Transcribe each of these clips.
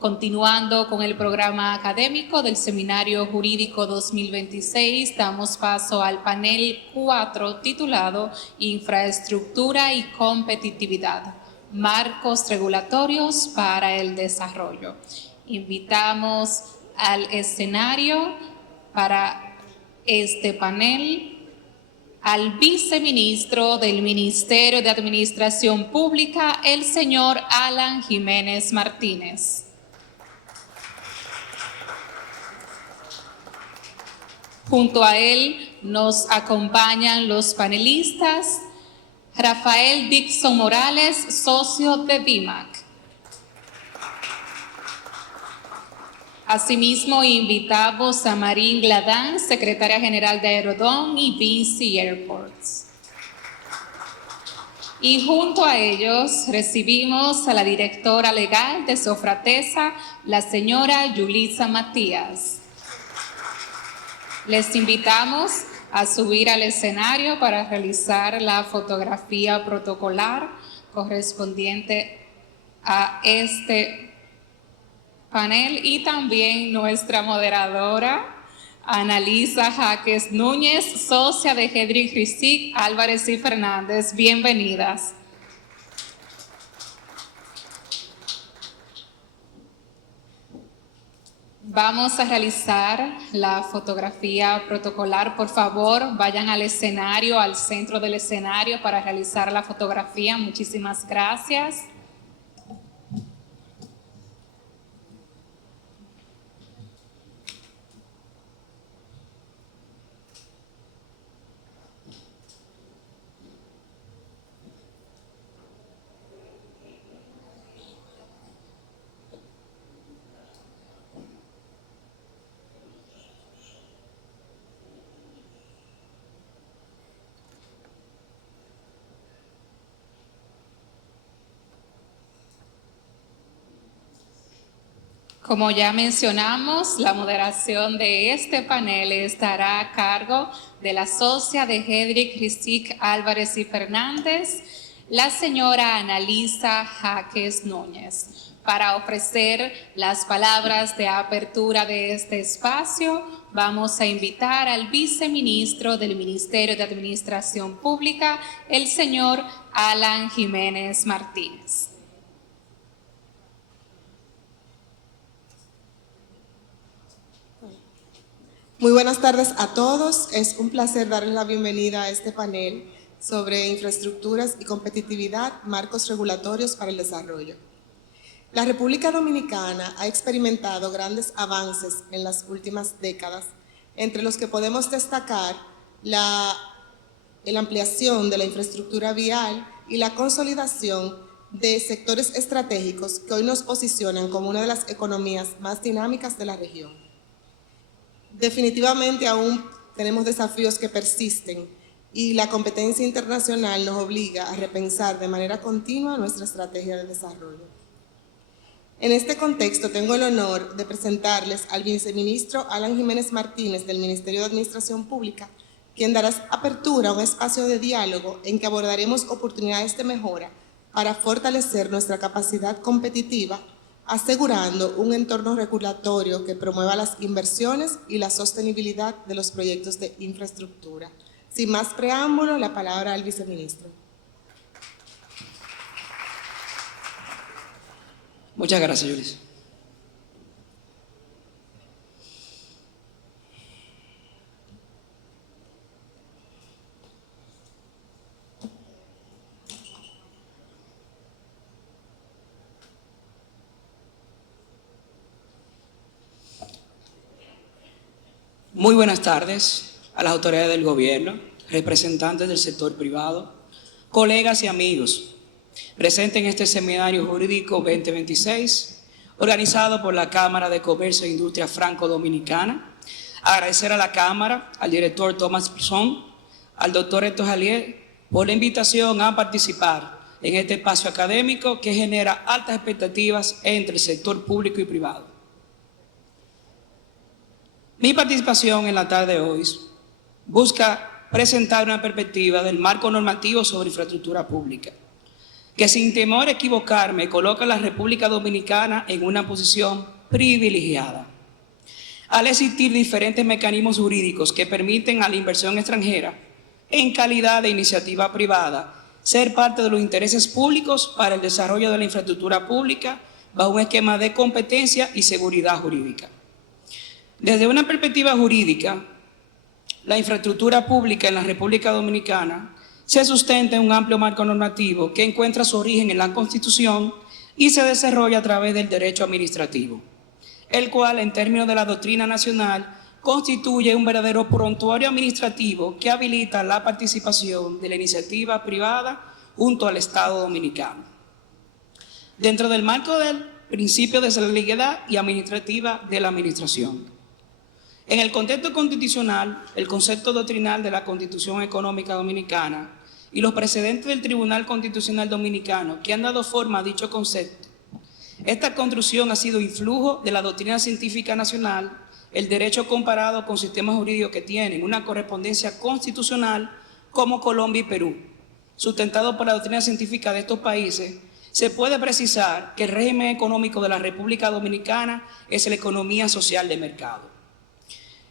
Continuando con el programa académico del Seminario Jurídico 2026, damos paso al panel 4 titulado Infraestructura y competitividad, marcos regulatorios para el desarrollo. Invitamos al escenario para este panel al viceministro del Ministerio de Administración Pública, el señor Alan Jiménez Martínez. Junto a él nos acompañan los panelistas Rafael Dixon Morales, socio de DIMAC. Asimismo, invitamos a Marín Gladán, secretaria general de Aerodón y BC Airports. Y junto a ellos recibimos a la directora legal de Sofratesa, la señora Yulisa Matías. Les invitamos a subir al escenario para realizar la fotografía protocolar correspondiente a este panel y también nuestra moderadora, Analisa Jaques Núñez, socia de Hedrick Rizik, Álvarez y Fernández. Bienvenidas. Vamos a realizar la fotografía protocolar. Por favor, vayan al escenario, al centro del escenario para realizar la fotografía. Muchísimas gracias. Como ya mencionamos, la moderación de este panel estará a cargo de la socia de Hedrick Rizik, Álvarez y Fernández, la señora Analisa Jaques Núñez. Para ofrecer las palabras de apertura de este espacio, vamos a invitar al viceministro del Ministerio de Administración Pública, el señor Alan Jiménez Martínez. Muy buenas tardes a todos. Es un placer darles la bienvenida a este panel sobre infraestructuras y competitividad, marcos regulatorios para el desarrollo. La República Dominicana ha experimentado grandes avances en las últimas décadas, entre los que podemos destacar la ampliación de la infraestructura vial y la consolidación de sectores estratégicos que hoy nos posicionan como una de las economías más dinámicas de la región. Definitivamente aún tenemos desafíos que persisten y la competencia internacional nos obliga a repensar de manera continua nuestra estrategia de desarrollo. En este contexto tengo el honor de presentarles al viceministro Alan Jiménez Martínez del Ministerio de Administración Pública, quien dará apertura a un espacio de diálogo en que abordaremos oportunidades de mejora para fortalecer nuestra capacidad competitiva, asegurando un entorno regulatorio que promueva las inversiones y la sostenibilidad de los proyectos de infraestructura. Sin más preámbulo, la palabra al viceministro. Muchas gracias, Yulis. Muy buenas tardes a las autoridades del gobierno, representantes del sector privado, colegas y amigos presentes en este Seminario Jurídico 2026, organizado por la Cámara de Comercio e Industria Franco-Dominicana. Agradecer a la Cámara, al director Tomás Pisón, al doctor Héctor Jalier por la invitación a participar en este espacio académico que genera altas expectativas entre el sector público y privado. Mi participación en la tarde de hoy busca presentar una perspectiva del marco normativo sobre infraestructura pública, que sin temor a equivocarme coloca a la República Dominicana en una posición privilegiada. Al existir diferentes mecanismos jurídicos que permiten a la inversión extranjera, en calidad de iniciativa privada, ser parte de los intereses públicos para el desarrollo de la infraestructura pública bajo un esquema de competencia y seguridad jurídica. Desde una perspectiva jurídica, la infraestructura pública en la República Dominicana se sustenta en un amplio marco normativo que encuentra su origen en la Constitución y se desarrolla a través del derecho administrativo, el cual, en términos de la doctrina nacional, constituye un verdadero prontuario administrativo que habilita la participación de la iniciativa privada junto al Estado dominicano, dentro del marco del principio de legalidad y administrativa de la administración. En el contexto constitucional, el concepto doctrinal de la Constitución Económica Dominicana y los precedentes del Tribunal Constitucional Dominicano que han dado forma a dicho concepto. Esta construcción ha sido influjo de la doctrina científica nacional, el derecho comparado con sistemas jurídicos que tienen una correspondencia constitucional como Colombia y Perú. Sustentado por la doctrina científica de estos países, se puede precisar que el régimen económico de la República Dominicana es la economía social de mercado.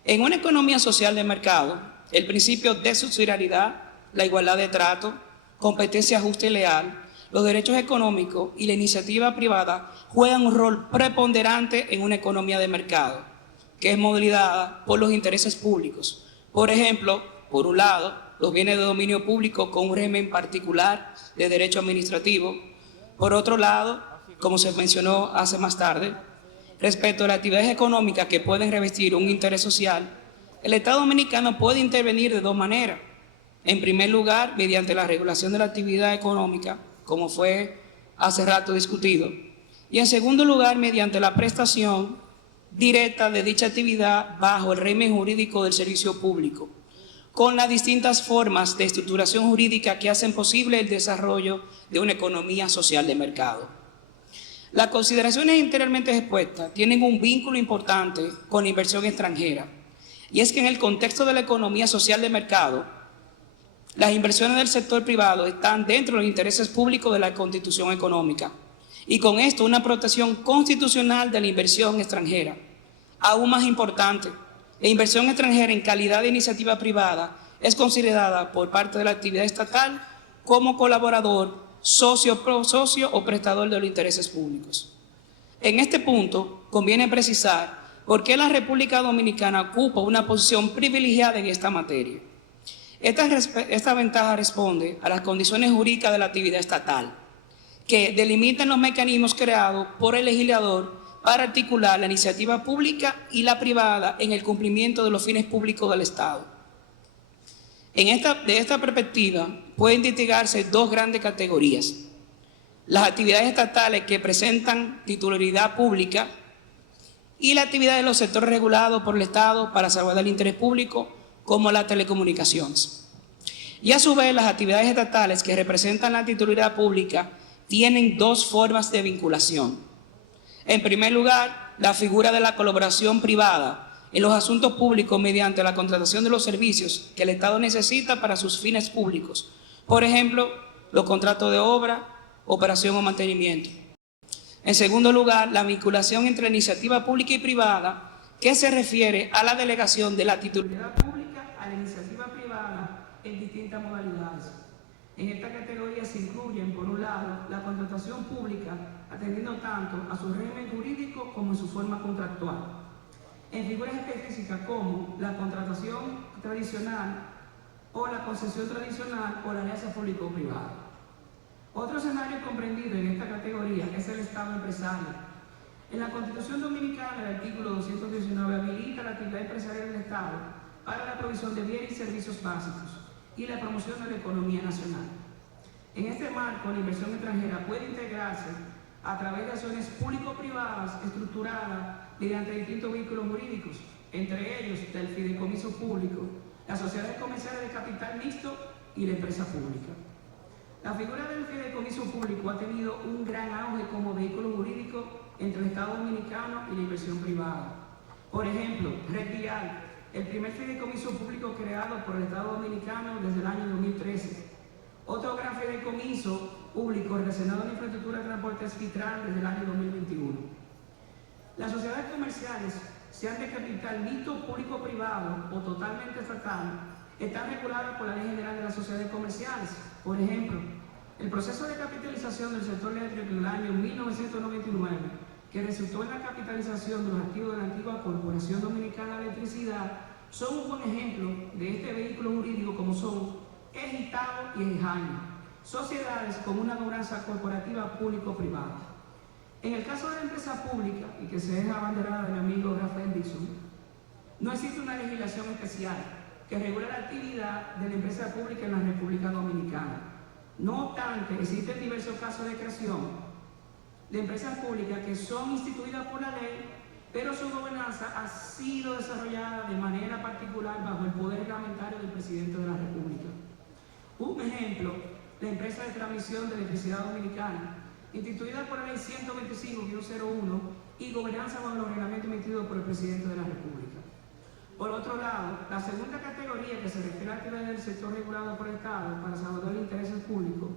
En una economía social de mercado, el principio de subsidiariedad, la igualdad de trato, competencia justa y leal, los derechos económicos y la iniciativa privada juegan un rol preponderante en una economía de mercado, que es modelada por los intereses públicos. Por ejemplo, por un lado, los bienes de dominio público con un régimen particular de derecho administrativo. Por otro lado, como se mencionó hace más tarde, respecto a las actividades económicas que pueden revestir un interés social, el Estado dominicano puede intervenir de dos maneras. En primer lugar, mediante la regulación de la actividad económica, como fue hace rato discutido, y en segundo lugar, mediante la prestación directa de dicha actividad bajo el régimen jurídico del servicio público, con las distintas formas de estructuración jurídica que hacen posible el desarrollo de una economía social de mercado. Las consideraciones anteriormente expuestas tienen un vínculo importante con la inversión extranjera, y es que en el contexto de la economía social de mercado, las inversiones del sector privado están dentro de los intereses públicos de la Constitución económica, y con esto una protección constitucional de la inversión extranjera. Aún más importante, la inversión extranjera en calidad de iniciativa privada es considerada por parte de la actividad estatal como colaborador, socio o prestador de los intereses públicos. En este punto, conviene precisar por qué la República Dominicana ocupa una posición privilegiada en esta materia. Esta ventaja responde a las condiciones jurídicas de la actividad estatal, que delimitan los mecanismos creados por el legislador para articular la iniciativa pública y la privada en el cumplimiento de los fines públicos del Estado. De esta perspectiva, pueden distinguirse dos grandes categorías: las actividades estatales que presentan titularidad pública y la actividad de los sectores regulados por el Estado para salvaguardar el interés público, como las telecomunicaciones. Y a su vez, las actividades estatales que representan la titularidad pública tienen dos formas de vinculación. En primer lugar, la figura de la colaboración privada en los asuntos públicos mediante la contratación de los servicios que el Estado necesita para sus fines públicos. Por ejemplo, los contratos de obra, operación o mantenimiento. En segundo lugar, la vinculación entre iniciativa pública y privada, que se refiere a la delegación de la titularidad pública a la iniciativa privada en distintas modalidades. En esta categoría se incluyen, por un lado, la contratación pública, atendiendo tanto a su régimen jurídico como en su forma contractual, en figuras específicas como la contratación tradicional o la concesión tradicional o la alianza público-privada. Otro escenario comprendido en esta categoría es el Estado empresario. En la Constitución Dominicana, el artículo 219 habilita la actividad empresarial del Estado para la provisión de bienes y servicios básicos y la promoción de la economía nacional. En este marco, la inversión extranjera puede integrarse a través de acciones público-privadas estructuradas mediante distintos vínculos jurídicos, entre ellos el fideicomiso público, las sociedades comerciales de capital mixto y la empresa pública. La figura del fideicomiso público ha tenido un gran auge como vehículo jurídico entre el Estado dominicano y la inversión privada. Por ejemplo, Red Vial, el primer fideicomiso público creado por el Estado dominicano desde el año 2013. Otro gran fideicomiso público relacionado a la infraestructura de transporte es FITRAN desde el año 2021. Las sociedades comerciales, sean de capital mixto público-privado o totalmente estatal, están reguladas por la Ley General de las Sociedades Comerciales. Por ejemplo, el proceso de capitalización del sector eléctrico en el año 1999, que resultó en la capitalización de los activos de la antigua Corporación Dominicana de Electricidad, son un buen ejemplo de este vehículo jurídico, como son Egitao y Ejaime, sociedades con una gobernanza corporativa público-privada. En el caso de la empresa pública, y que se es abanderada de mi amigo Rafael Dixon, no existe una legislación especial que regule la actividad de la empresa pública en la República Dominicana. No obstante, existen diversos casos de creación de empresas públicas que son instituidas por la ley, pero su gobernanza ha sido desarrollada de manera particular bajo el poder reglamentario del presidente de la República. Un ejemplo, la empresa de transmisión de electricidad dominicana, instituida por la ley 125-01 y gobernanza bajo los reglamentos emitidos por el presidente de la República. Por otro lado, la segunda categoría que se refiere a actividades del sector regulado por el Estado para salvaguardar los intereses públicos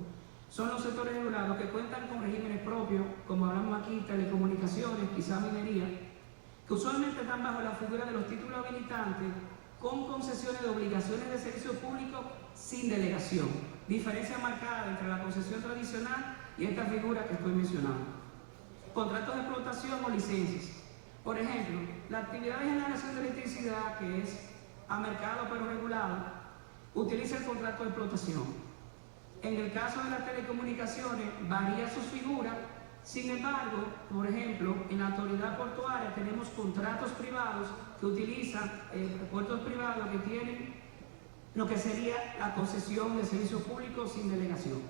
son los sectores regulados que cuentan con regímenes propios, como hablamos aquí, telecomunicaciones, quizá minería, que usualmente están bajo la figura de los títulos habilitantes con concesiones de obligaciones de servicio público sin delegación. Diferencia marcada entre la concesión tradicional y esta figura que estoy mencionando. Contratos de explotación o licencias. Por ejemplo, la actividad de generación de electricidad, que es a mercado pero regulado, utiliza el contrato de explotación. En el caso de las telecomunicaciones, varía sus figuras. Sin embargo, por ejemplo, en la autoridad portuaria tenemos contratos privados que utilizan puertos privados que tienen lo que sería la concesión de servicios públicos sin delegación.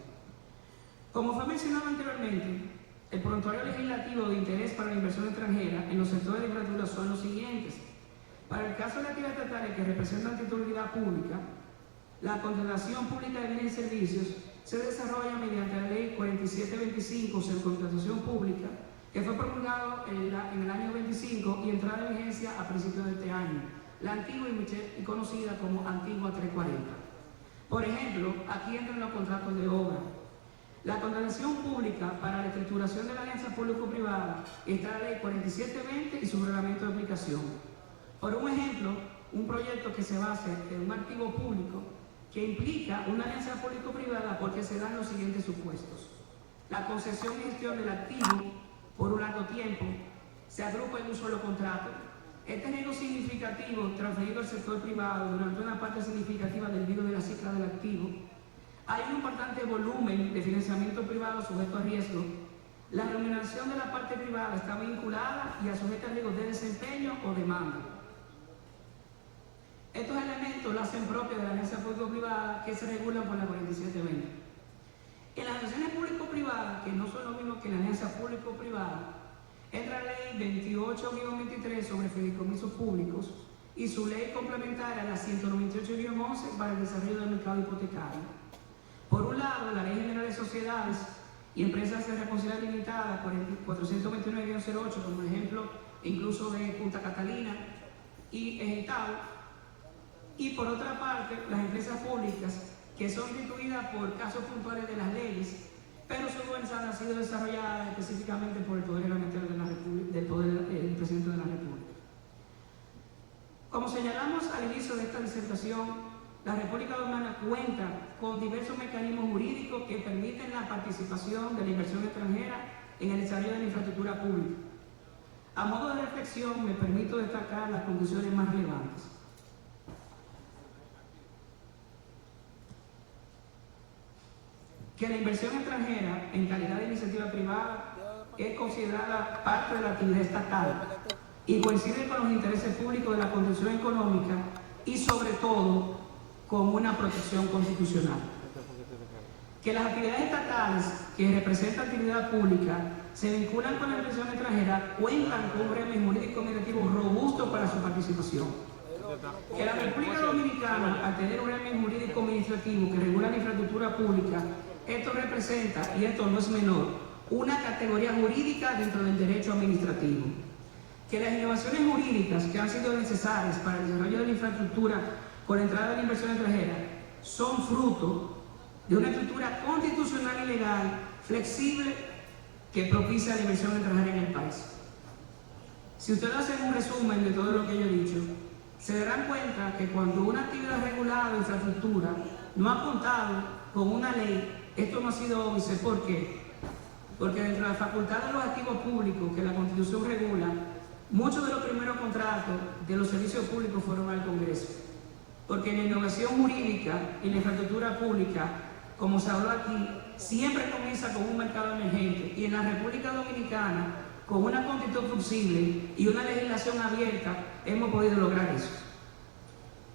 Como fue mencionado anteriormente, el prontuario legislativo de interés para la inversión extranjera en los sectores de infraestructura son los siguientes. Para el caso de actividades estatales que representan titularidad pública, la contratación pública de bienes y servicios se desarrolla mediante la Ley 4725 sobre contratación pública, que fue promulgado en el año 25 y entrada en vigencia a principios de este año, la antigua y conocida como Antigua 340. Por ejemplo, aquí entran los contratos de obra. La contratación pública para la estructuración de la alianza público-privada está la Ley 4720 y su reglamento de aplicación. Por un ejemplo, un proyecto que se base en un activo público que implica una alianza público-privada porque se dan los siguientes supuestos. La concesión y gestión del activo por un largo tiempo se agrupa en un solo contrato. Este riesgo significativo transferido al sector privado durante una parte significativa del vida de la cicla del activo. Hay un importante volumen de financiamiento privado sujeto a riesgo. La remuneración de la parte privada está vinculada y sujeta a riesgos de desempeño o demanda. Estos elementos lo hacen propio de la alianza público-privada que se regulan por la 4720. En las relaciones público-privadas, que no son lo mismo que la alianza público-privada, entra la ley 28-23 sobre fideicomisos públicos y su ley complementaria, la 198-11 para el desarrollo del mercado hipotecario. Por un lado, la Ley General de Sociedades y Empresas de Responsabilidad Limitada, 429-08, como ejemplo incluso de Punta Catalina y Egitao. Y por otra parte, las empresas públicas que son instituidas por casos puntuales de las leyes, pero su gobernanza ha sido desarrollada específicamente por el Poder Reglamentario de la República, del Presidente de la República. Como señalamos al inicio de esta disertación, la República Dominicana cuenta con diversos mecanismos jurídicos que permiten la participación de la inversión extranjera en el desarrollo de la infraestructura pública. A modo de reflexión, me permito destacar las conclusiones más relevantes. Que la inversión extranjera en calidad de iniciativa privada es considerada parte de la actividad estatal y coincide con los intereses públicos de la conducción económica y sobre todo con una protección constitucional. Que las actividades estatales que representan actividad pública se vinculan con la inversión extranjera cuentan con un régimen jurídico administrativo robusto para su participación. Que la República Dominicana, al tener un régimen jurídico administrativo que regula la infraestructura pública, esto representa, y esto no es menor, una categoría jurídica dentro del derecho administrativo. Que las innovaciones jurídicas que han sido necesarias para el desarrollo de la infraestructura con la entrada de la inversión extranjera son fruto de una estructura constitucional y legal flexible que propicia la inversión extranjera en el país. Si ustedes hacen un resumen de todo lo que yo he dicho, se darán cuenta que cuando una actividad regulada de infraestructura no ha contado con una ley, esto no ha sido óbice. ¿Por qué? Porque dentro de la facultad de los activos públicos que la Constitución regula, muchos de los primeros contratos de los servicios públicos fueron al Congreso. Porque en la innovación jurídica y la infraestructura pública, como se habló aquí, siempre comienza con un mercado emergente. Y en la República Dominicana, con una constitución flexible y una legislación abierta, hemos podido lograr eso.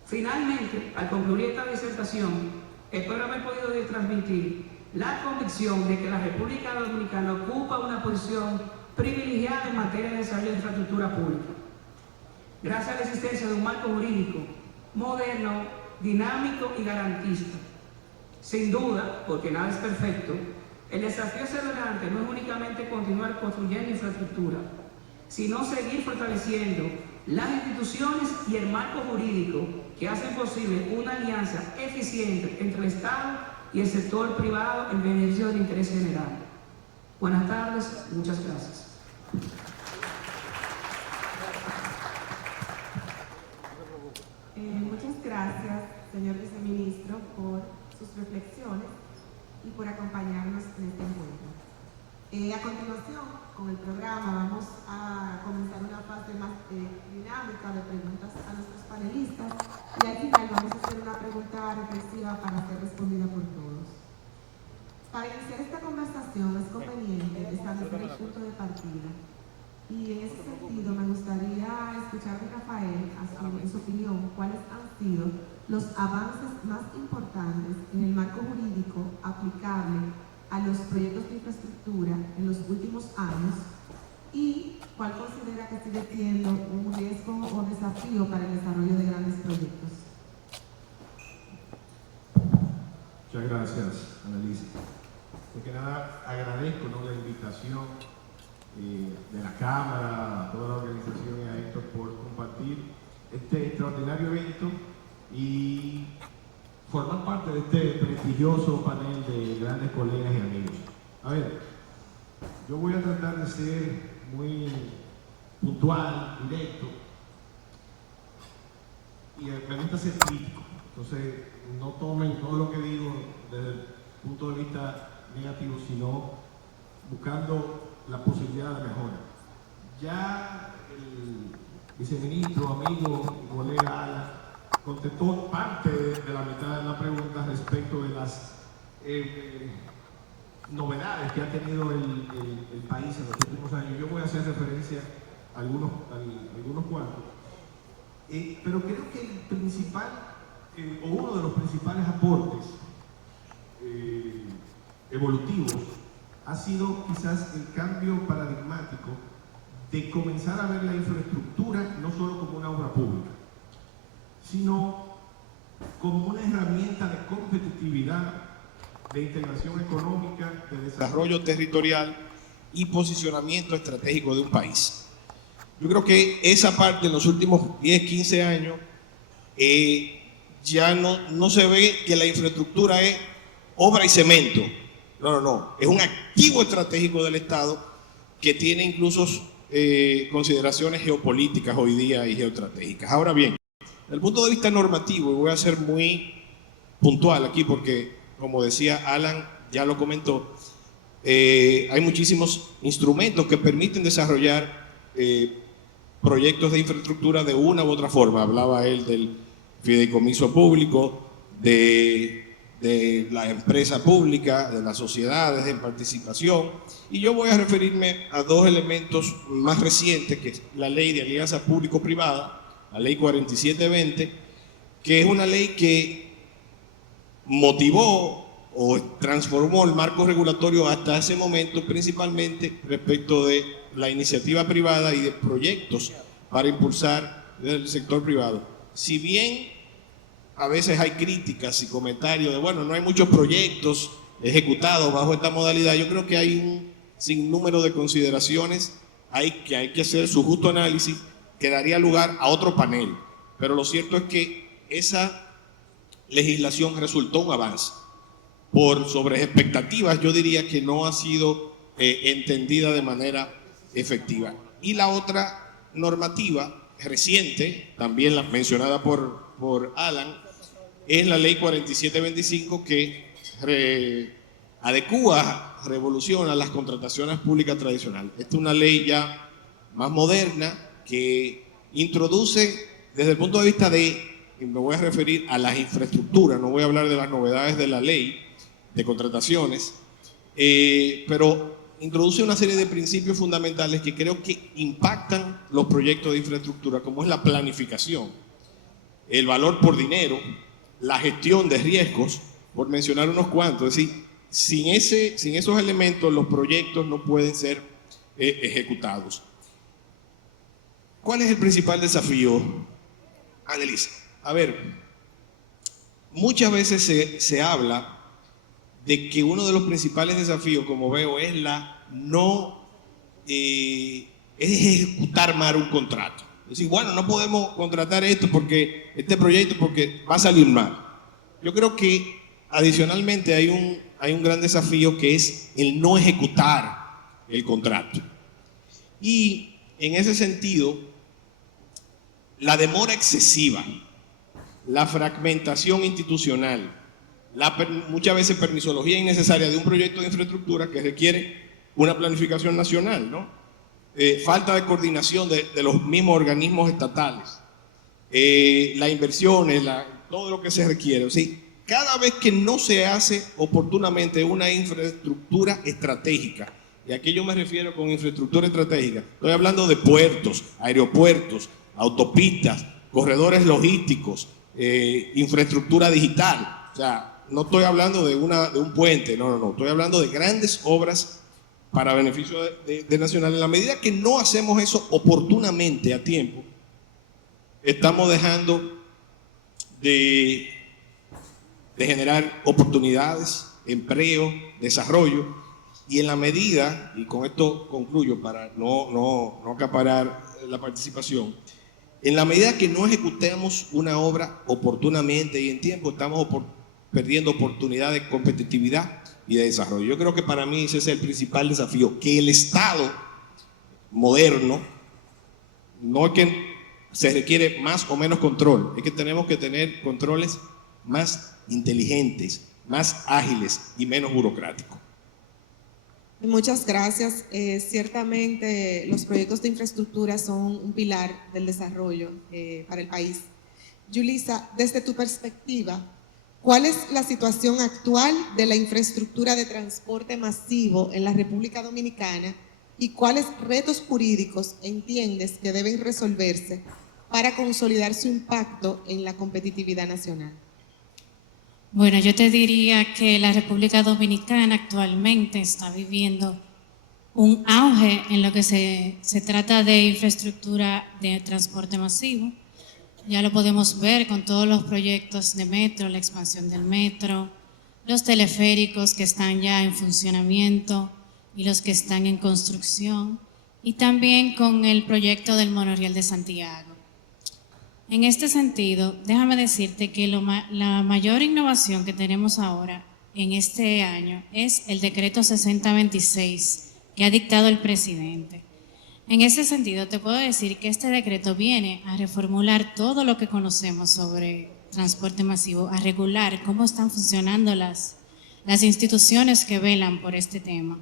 Finalmente, al concluir esta disertación, espero haber podido transmitir la convicción de que la República Dominicana ocupa una posición privilegiada en materia de desarrollo de infraestructura pública, gracias a la existencia de un marco jurídico moderno, dinámico y garantista. Sin duda, porque nada es perfecto, el desafío hacia adelante no es únicamente continuar construyendo infraestructura, sino seguir fortaleciendo las instituciones y el marco jurídico que hacen posible una alianza eficiente entre el Estado y el sector privado en beneficio del interés general. Buenas tardes, muchas gracias. Muchas gracias, señor viceministro, por sus reflexiones y por acompañarnos en este encuentro. A continuación, con el programa, vamos a comenzar una fase más dinámica de preguntas a nuestros panelistas y al final vamos a hacer una pregunta reflexiva para ser respondida por todos. Para iniciar esta conversación es conveniente establecer el punto de partida. Y en ese sentido me gustaría escuchar de Rafael, en su opinión, cuáles han sido los avances más importantes en el marco jurídico aplicable a los proyectos de infraestructura en los últimos años y cuál considera que sigue siendo un riesgo o desafío para el desarrollo de grandes proyectos. Muchas gracias, Annalise. De nada, agradezco, ¿no?, la invitación de la Cámara, a toda la organización y a Héctor por compartir este extraordinario evento y formar parte de este prestigioso panel de grandes colegas y amigos. A ver, yo voy a tratar de ser muy puntual, directo, y me gusta ser crítico. Entonces, no tomen todo lo que digo desde el punto de vista negativo, sino buscando la posibilidad de mejora. Ya el viceministro, amigo y colega Alan contestó parte de la mitad de la pregunta respecto de las novedades que ha tenido el país en los últimos años. Yo voy a hacer referencia a algunos cuantos. Pero creo que el principal, o uno de los principales aportes evolutivos ha sido quizás el cambio paradigmático de comenzar a ver la infraestructura no solo como una obra pública, sino como una herramienta de competitividad, de integración económica, de desarrollo territorial y posicionamiento estratégico de un país. Yo creo que esa parte en los últimos 10, 15 años ya no se ve que la infraestructura es obra y cemento. No. Es un activo estratégico del Estado que tiene incluso consideraciones geopolíticas hoy día y geoestratégicas. Ahora bien, desde el punto de vista normativo, y voy a ser muy puntual aquí porque, como decía Alan, ya lo comentó, hay muchísimos instrumentos que permiten desarrollar proyectos de infraestructura de una u otra forma. Hablaba él del fideicomiso público, de la empresa pública, de las sociedades en participación, y yo voy a referirme a dos elementos más recientes, que es la ley de alianza público-privada, la ley 4720, que es una ley que motivó o transformó el marco regulatorio hasta ese momento, principalmente respecto de la iniciativa privada y de proyectos para impulsar el sector privado. Si bien a veces hay críticas y comentarios de, bueno, no hay muchos proyectos ejecutados bajo esta modalidad, yo creo que hay un sinnúmero de consideraciones, hay que hacer su justo análisis, que daría lugar a otro panel. Pero lo cierto es que esa legislación resultó un avance. sobre expectativas, yo diría que no ha sido entendida de manera efectiva. Y la otra normativa reciente, también la mencionada por Alan, es la ley 4725 que adecúa, revoluciona las contrataciones públicas tradicionales. Esta es una ley ya más moderna que introduce desde el punto de vista de, me voy a referir a las infraestructuras, no voy a hablar de las novedades de la ley de contrataciones, pero introduce una serie de principios fundamentales que creo que impactan los proyectos de infraestructura, como es la planificación, el valor por dinero, la gestión de riesgos, por mencionar unos cuantos. Es decir, sin esos elementos los proyectos no pueden ser ejecutados. ¿Cuál es el principal desafío, Annelise? A ver, muchas veces se habla de que uno de los principales desafíos, como veo, es es ejecutar mal un contrato. Es decir, bueno, no podemos contratar este proyecto porque va a salir mal. Yo creo que adicionalmente hay un gran desafío que es el no ejecutar el contrato. Y en ese sentido, la demora excesiva, la fragmentación institucional, muchas veces permisología innecesaria de un proyecto de infraestructura que requiere una planificación nacional, ¿no? Falta de coordinación de los mismos organismos estatales, las inversiones, todo lo que se requiere. O sea, cada vez que no se hace oportunamente una infraestructura estratégica, y aquí yo me refiero con infraestructura estratégica, estoy hablando de puertos, aeropuertos, autopistas, corredores logísticos, infraestructura digital. O sea, no estoy hablando de un puente, no, estoy hablando de grandes obras para beneficio de Nacional. En la medida que no hacemos eso oportunamente, a tiempo, estamos dejando de generar oportunidades, empleo, desarrollo, y en la medida, y con esto concluyo para no acaparar la participación, en la medida que no ejecutemos una obra oportunamente y en tiempo, estamos perdiendo oportunidades de competitividad y de desarrollo. Yo creo que para mí ese es el principal desafío, que el Estado moderno, no es que se requiere más o menos control, es que tenemos que tener controles más inteligentes, más ágiles y menos burocráticos. Muchas gracias. Ciertamente los proyectos de infraestructura son un pilar del desarrollo para el país. Yulisa, desde tu perspectiva, ¿cuál es la situación actual de la infraestructura de transporte masivo en la República Dominicana y cuáles retos jurídicos entiendes que deben resolverse para consolidar su impacto en la competitividad nacional? Bueno, yo te diría que la República Dominicana actualmente está viviendo un auge en lo que se trata de infraestructura de transporte masivo. Ya lo podemos ver con todos los proyectos de metro, la expansión del metro, los teleféricos que están ya en funcionamiento y los que están en construcción, y también con el proyecto del monorriel de Santiago. En este sentido, déjame decirte que la mayor innovación que tenemos ahora en este año es el decreto 6026 que ha dictado el presidente. En ese sentido, te puedo decir que este decreto viene a reformular todo lo que conocemos sobre transporte masivo, a regular cómo están funcionando las instituciones que velan por este tema.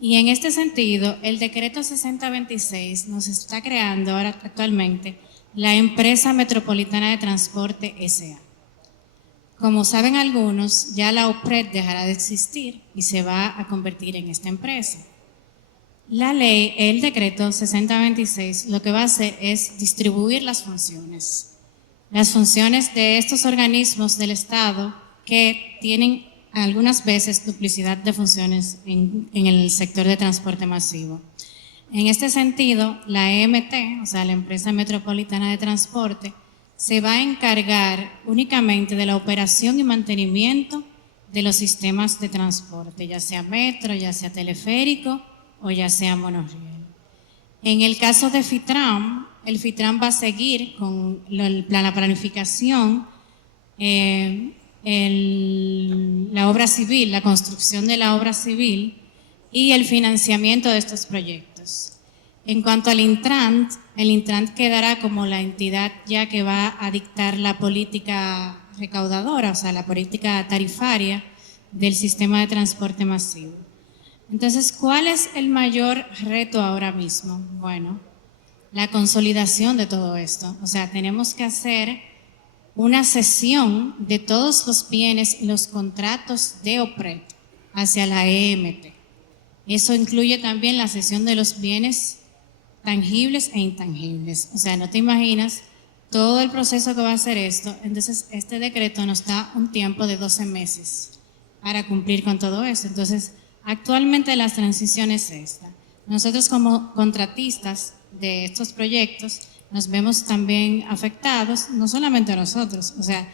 Y en este sentido, el decreto 6026 nos está creando ahora actualmente la Empresa Metropolitana de Transporte S.A. Como saben algunos, ya la OPRED dejará de existir y se va a convertir en esta empresa. La ley, el decreto 6026, lo que va a hacer es distribuir las funciones de estos organismos del Estado que tienen algunas veces duplicidad de funciones en el sector de transporte masivo. En este sentido, la EMT, o sea, la Empresa Metropolitana de Transporte, se va a encargar únicamente de la operación y mantenimiento de los sistemas de transporte, ya sea metro, ya sea teleférico o ya sea monorriel. En el caso de FITRAM, el FITRAM va a seguir con la planificación la obra civil, la construcción de la obra civil y el financiamiento de estos proyectos. En cuanto al Intran quedará como la entidad ya que va a dictar la política recaudadora, o sea, la política tarifaria del sistema de transporte masivo. Entonces, ¿cuál es el mayor reto ahora mismo? Bueno, la consolidación de todo esto. O sea, tenemos que hacer una cesión de todos los bienes y los contratos de OPRED hacia la EMT. Eso incluye también la cesión de los bienes tangibles e intangibles. O sea, no te imaginas todo el proceso que va a hacer esto. Entonces, este decreto nos da un tiempo de 12 meses para cumplir con todo eso. Entonces, actualmente la transición es esta. Nosotros como contratistas de estos proyectos nos vemos también afectados, no solamente nosotros, o sea,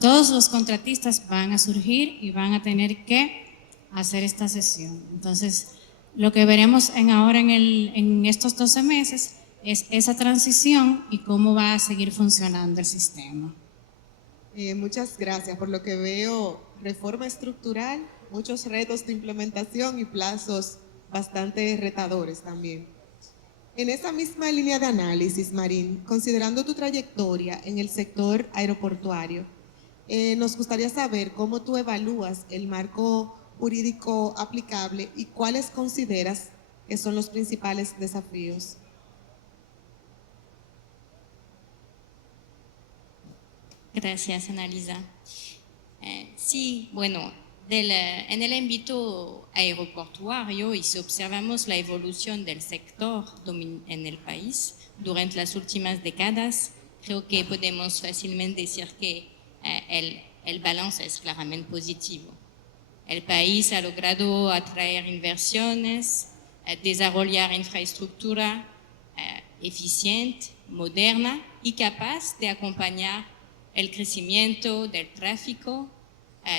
todos los contratistas van a surgir y van a tener que hacer esta cesión. Entonces, lo que veremos ahora en estos 12 meses es esa transición y cómo va a seguir funcionando el sistema. Muchas gracias. Por lo que veo, reforma estructural, muchos retos de implementación y plazos bastante retadores también. En esa misma línea de análisis, Marín, considerando tu trayectoria en el sector aeroportuario, nos gustaría saber cómo tú evalúas el marco jurídico aplicable y cuáles consideras que son los principales desafíos. Gracias, Analisa. Sí, bueno, en el ámbito aeroportuario, y si observamos la evolución del sector en el país durante las últimas décadas, creo que podemos fácilmente decir que el balance es claramente positivo. El país ha logrado atraer inversiones, desarrollar infraestructura eficiente, moderna y capaz de acompañar el crecimiento del tráfico,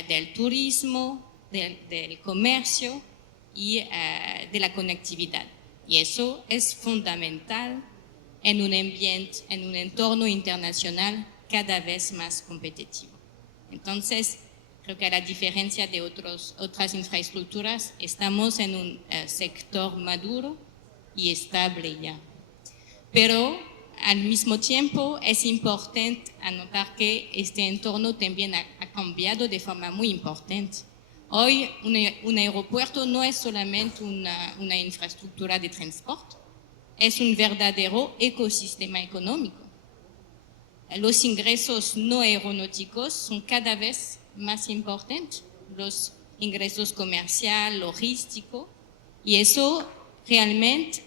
del turismo, del comercio y de la conectividad. Y eso es fundamental en un ambiente, en un entorno internacional cada vez más competitivo. Entonces, creo que a la diferencia de otras infraestructuras, estamos en un sector maduro y estable ya. Pero al mismo tiempo es importante anotar que este entorno también ha cambiado de forma muy importante. Hoy un aeropuerto no es solamente una infraestructura de transporte, es un verdadero ecosistema económico. Los ingresos no aeronáuticos son cada vez más importantes, los ingresos comerciales, logísticos, y eso realmente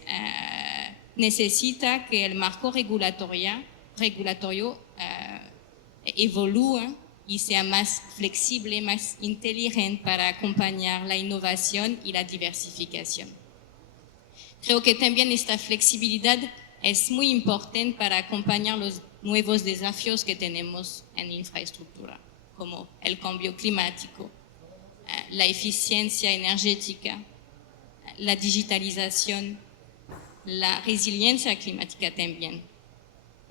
necesita que el marco regulatorio evolúe y sea más flexible, más inteligente para acompañar la innovación y la diversificación. Creo que también esta flexibilidad es muy importante para acompañar los nuevos desafíos que tenemos en infraestructura, como el cambio climático, la eficiencia energética, la digitalización, la resiliencia climática también.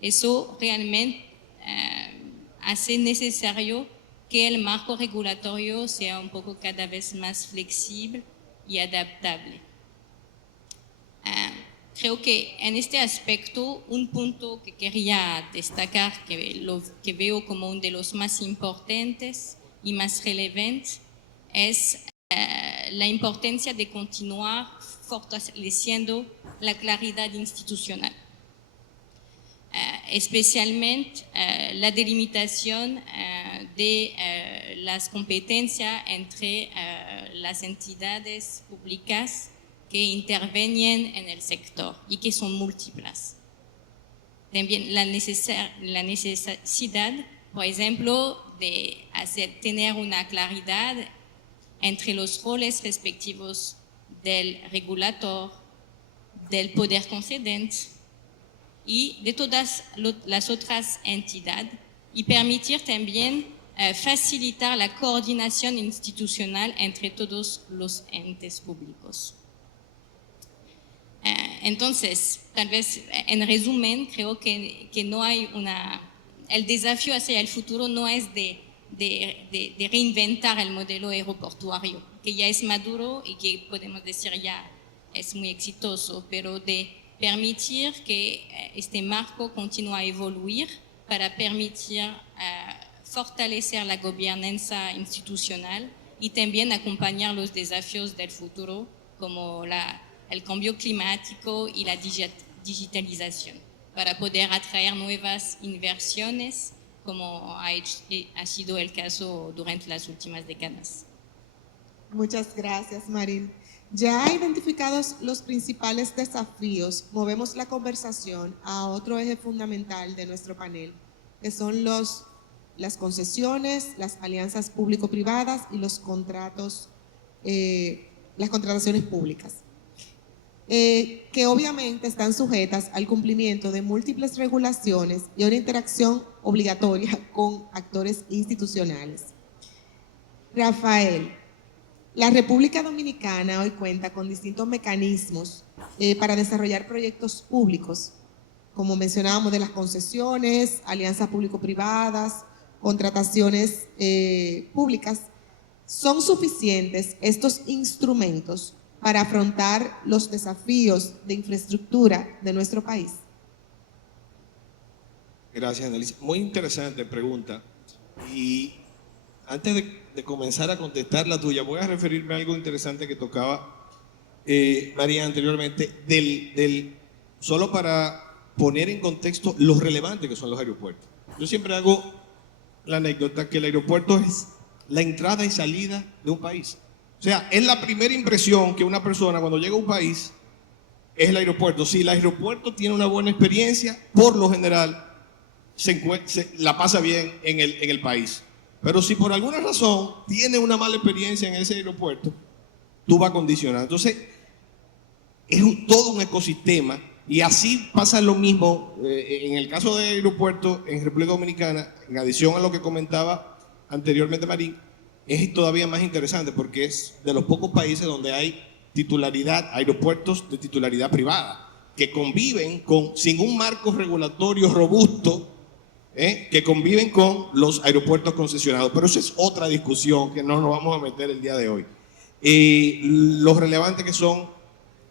Eso realmente hace necesario que el marco regulatorio sea un poco cada vez más flexible y adaptable. Creo que en este aspecto un punto que quería destacar, que veo como uno de los más importantes y más relevantes, es la importancia de continuar fortaleciendo la claridad institucional, especialmente la delimitación de las competencias entre las entidades públicas que intervienen en el sector y que son múltiples. También la necesidad, por ejemplo, de tener una claridad entre los roles respectivos del regulador, del poder concedente y de todas las otras entidades, y permitir también facilitar la coordinación institucional entre todos los entes públicos. Entonces, tal vez en resumen, creo que no hay el desafío hacia el futuro no es de de reinventar el modelo aeroportuario, que ya es maduro y que podemos decir ya es muy exitoso, pero de permitir que este marco continúe a evoluir para permitir fortalecer la gobernanza institucional y también acompañar los desafíos del futuro como el cambio climático y la digitalización, para poder atraer nuevas inversiones como ha sido el caso durante las últimas décadas. Muchas gracias, Marín. Ya identificados los principales desafíos, movemos la conversación a otro eje fundamental de nuestro panel, que son las concesiones, las alianzas público-privadas y los contratos, las contrataciones públicas, que obviamente están sujetas al cumplimiento de múltiples regulaciones y una interacción obligatoria con actores institucionales. Rafael, la República Dominicana hoy cuenta con distintos mecanismos para desarrollar proyectos públicos, como mencionábamos, de las concesiones, alianzas público-privadas, contrataciones públicas. ¿Son suficientes estos instrumentos para afrontar los desafíos de infraestructura de nuestro país? Gracias, Annalisa. Muy interesante pregunta. Y antes de comenzar a contestar la tuya, voy a referirme a algo interesante que tocaba María anteriormente, solo para poner en contexto lo relevante que son los aeropuertos. Yo siempre hago la anécdota que el aeropuerto es la entrada y salida de un país. O sea, es la primera impresión que una persona cuando llega a un país es el aeropuerto. Si el aeropuerto tiene una buena experiencia, por lo general la pasa bien en el país. Pero si por alguna razón tiene una mala experiencia en ese aeropuerto, tú vas condicionado. Entonces, es todo un ecosistema. Y así pasa lo mismo en el caso del aeropuerto en República Dominicana, en adición a lo que comentaba anteriormente Marín, es todavía más interesante porque es de los pocos países donde hay aeropuertos de titularidad privada, que conviven sin un marco regulatorio robusto, que conviven con los aeropuertos concesionados. Pero eso es otra discusión que no nos vamos a meter el día de hoy. Lo relevante que son,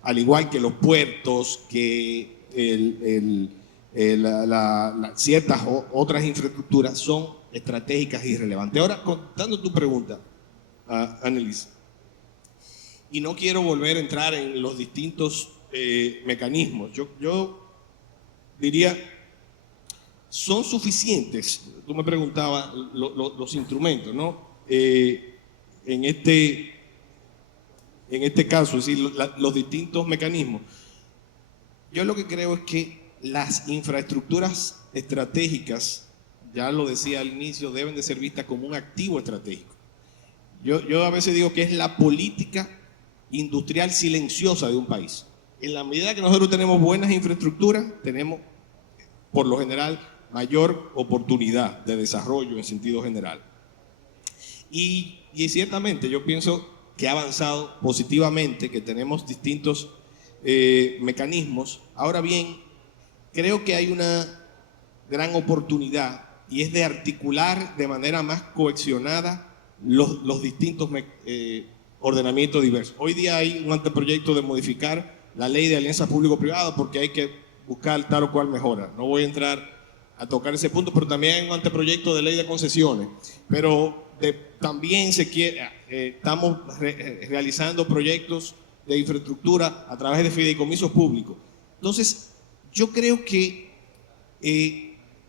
al igual que los puertos, que ciertas otras infraestructuras son estratégicas y relevantes. Ahora, contando tu pregunta, Annalisa, y no quiero volver a entrar en los distintos mecanismos, yo diría, son suficientes. Tú me preguntabas los instrumentos, ¿no? En este caso, es decir, los distintos mecanismos. Yo lo que creo es que las infraestructuras estratégicas, ya lo decía al inicio, deben de ser vistas como un activo estratégico. Yo a veces digo que es la política industrial silenciosa de un país. En la medida que nosotros tenemos buenas infraestructuras, tenemos, por lo general, mayor oportunidad de desarrollo en sentido general. Y ciertamente yo pienso que ha avanzado positivamente, que tenemos distintos mecanismos. Ahora bien, creo que hay una gran oportunidad y es de articular de manera más cohesionada los distintos ordenamientos diversos. Hoy día hay un anteproyecto de modificar la ley de alianzas público-privadas porque hay que buscar tal o cual mejora. No voy a entrar a tocar ese punto, pero también hay un anteproyecto de ley de concesiones. Pero también estamos realizando proyectos de infraestructura a través de fideicomisos públicos. Entonces, yo creo que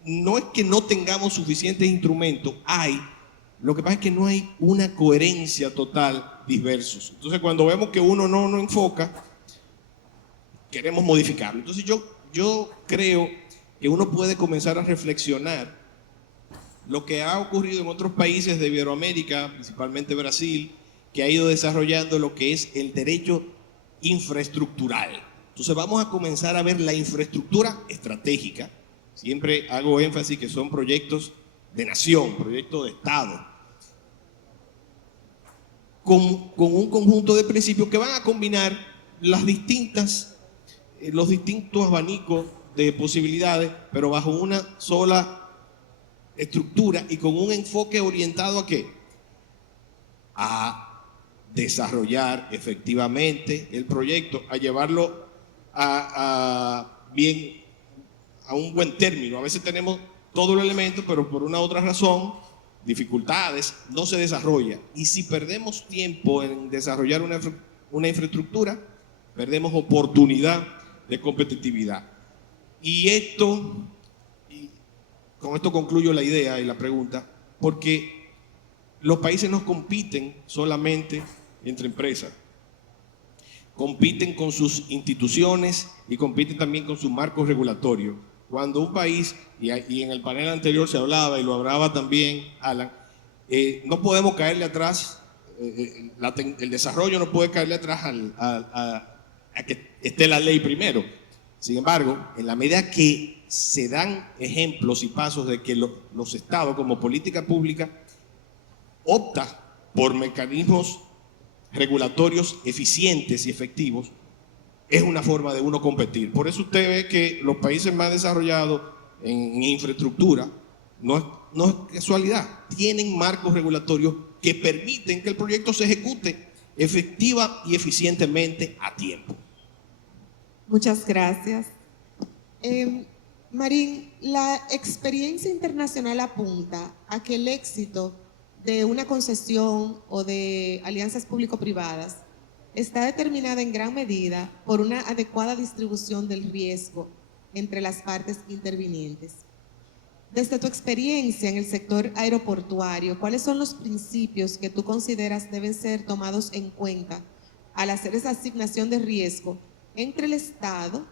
no es que no tengamos suficientes instrumentos, lo que pasa es que no hay una coherencia total diversos. Entonces, cuando vemos que uno no enfoca, queremos modificarlo. Entonces, yo creo que uno puede comenzar a reflexionar lo que ha ocurrido en otros países de Iberoamérica, principalmente Brasil, que ha ido desarrollando lo que es el derecho infraestructural. Entonces vamos a comenzar a ver la infraestructura estratégica. Siempre hago énfasis que son proyectos de nación, proyectos de Estado, con un conjunto de principios que van a combinar los distintos abanicos de posibilidades, pero bajo una sola estructura y con un enfoque orientado ¿a qué? A desarrollar efectivamente el proyecto, a llevarlo a un buen término. A veces tenemos todos los elementos, pero por una u otra razón, dificultades, no se desarrolla. Y si perdemos tiempo en desarrollar una infraestructura, perdemos oportunidad de competitividad. Y con esto concluyo la idea y la pregunta, porque los países no compiten solamente entre empresas, compiten con sus instituciones y compiten también con sus marcos regulatorios. Cuando un país, y en el panel anterior se hablaba, y lo hablaba también Alan, no podemos caerle atrás, el desarrollo no puede caerle atrás a que esté la ley primero. Sin embargo, en la medida que se dan ejemplos y pasos de que los estados como política pública opta por mecanismos regulatorios eficientes y efectivos, es una forma de uno competir. Por eso usted ve que los países más desarrollados en infraestructura, no es casualidad, tienen marcos regulatorios que permiten que el proyecto se ejecute efectiva y eficientemente a tiempo. Muchas gracias. Marín, la experiencia internacional apunta a que el éxito de una concesión o de alianzas público-privadas está determinada en gran medida por una adecuada distribución del riesgo entre las partes intervinientes. Desde tu experiencia en el sector aeroportuario, ¿cuáles son los principios que tú consideras deben ser tomados en cuenta al hacer esa asignación de riesgo entre el Estado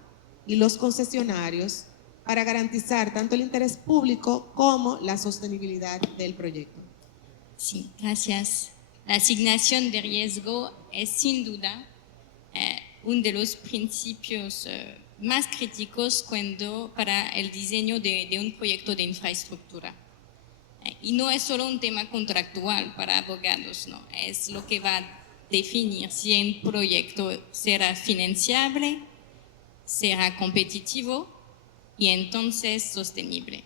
y los concesionarios para garantizar tanto el interés público como la sostenibilidad del proyecto? Sí, gracias. La asignación de riesgo es sin duda uno de los principios más críticos para el diseño de un proyecto de infraestructura. Y no es solo un tema contractual para abogados, no, es lo que va a definir si un proyecto será financiable, será competitivo y entonces sostenible.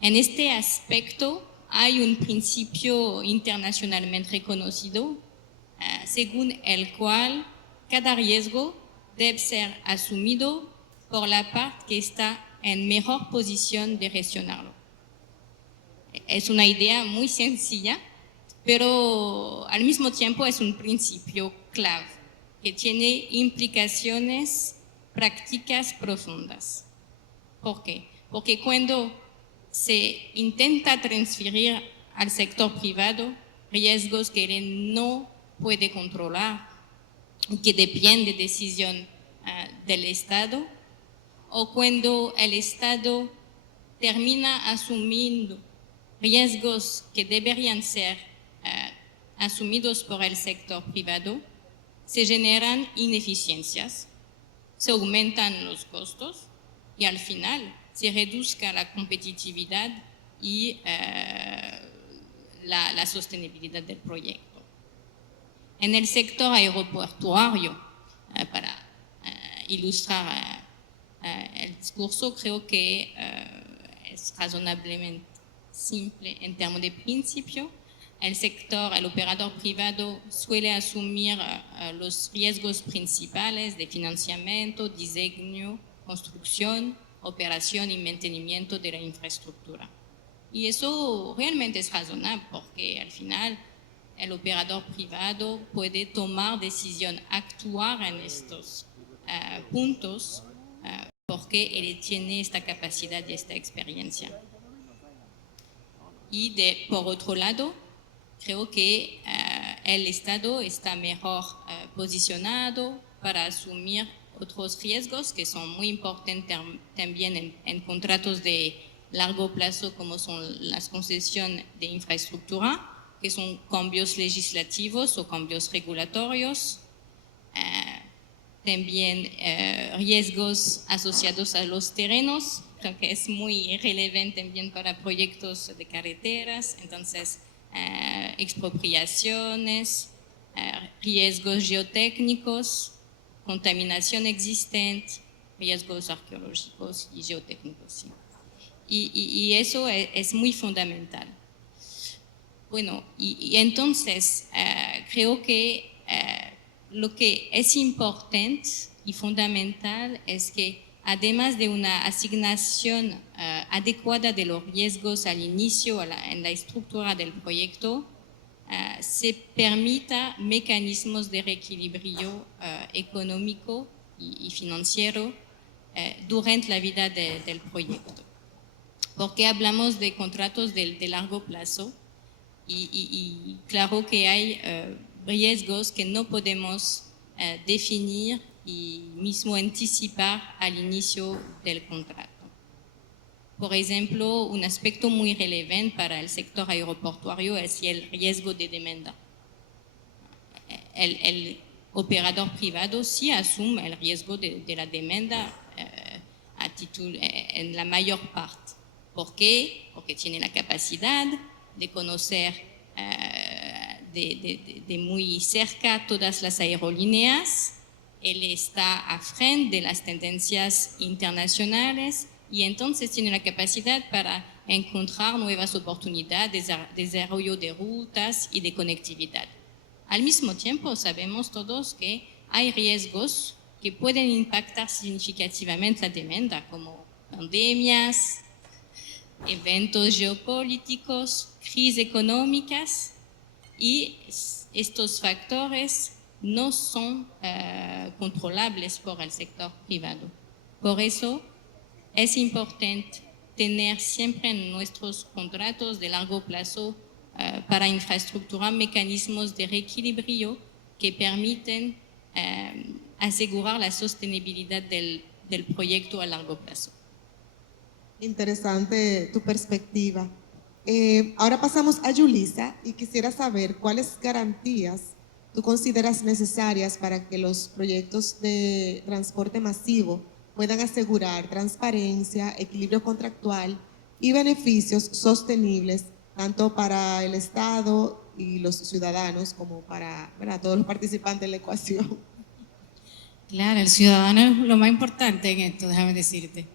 En este aspecto hay un principio internacionalmente reconocido según el cual cada riesgo debe ser asumido por la parte que está en mejor posición de gestionarlo. Es una idea muy sencilla, pero al mismo tiempo es un principio clave que tiene implicaciones prácticas profundas. ¿Por qué? Porque cuando se intenta transferir al sector privado riesgos que él no puede controlar, que dependen de decisión del Estado, o cuando el Estado termina asumiendo riesgos que deberían ser asumidos por el sector privado, se generan ineficiencias, se aumentan los costos y al final se reduzca la competitividad y la sostenibilidad del proyecto. En el sector aeroportuario, para ilustrar el discurso, creo que es razonablemente simple en términos de principio. El operador privado suele asumir los riesgos principales de financiamiento, diseño, construcción, operación y mantenimiento de la infraestructura. Y eso realmente es razonable porque al final el operador privado puede tomar decisión, actuar en estos puntos porque él tiene esta capacidad y esta experiencia. Y por otro lado, creo que el Estado está mejor posicionado para asumir otros riesgos que son muy importantes también en contratos de largo plazo, como son las concesiones de infraestructura, que son cambios legislativos o cambios regulatorios, también riesgos asociados a los terrenos, creo que es muy relevante también para proyectos de carreteras, entonces expropiaciones, riesgos geotécnicos, contaminación existente, riesgos arqueológicos y geotécnicos. Sí. y eso es muy fundamental. Bueno, y entonces creo que lo que es importante y fundamental es que además de una asignación adecuada de los riesgos al inicio, en la estructura del proyecto, se permita mecanismos de reequilibrio económico y financiero durante la vida del proyecto. Porque hablamos de contratos de largo plazo y claro que hay riesgos que no podemos definir y mismo anticipar al inicio del contrato. Por ejemplo, un aspecto muy relevante para el sector aeroportuario es el riesgo de demanda. El operador privado sí asume el riesgo de la demanda en la mayor parte. ¿Por qué? Porque tiene la capacidad de conocer de muy cerca todas las aerolíneas. Él está a frente de las tendencias internacionales y entonces tiene la capacidad para encontrar nuevas oportunidades de desarrollo de rutas y de conectividad. Al mismo tiempo, sabemos todos que hay riesgos que pueden impactar significativamente la demanda, como pandemias, eventos geopolíticos, crisis económicas, y estos factores no son controlables por el sector privado. Por eso es importante tener siempre en nuestros contratos de largo plazo para infraestructura mecanismos de reequilibrio que permiten asegurar la sostenibilidad del proyecto a largo plazo. Interesante tu perspectiva. Ahora pasamos a Yulisa y quisiera saber cuáles garantías tú consideras necesarias para que los proyectos de transporte masivo puedan asegurar transparencia, equilibrio contractual y beneficios sostenibles tanto para el Estado y los ciudadanos como para todos los participantes de la ecuación. Claro, el ciudadano es lo más importante en esto, déjame decirte.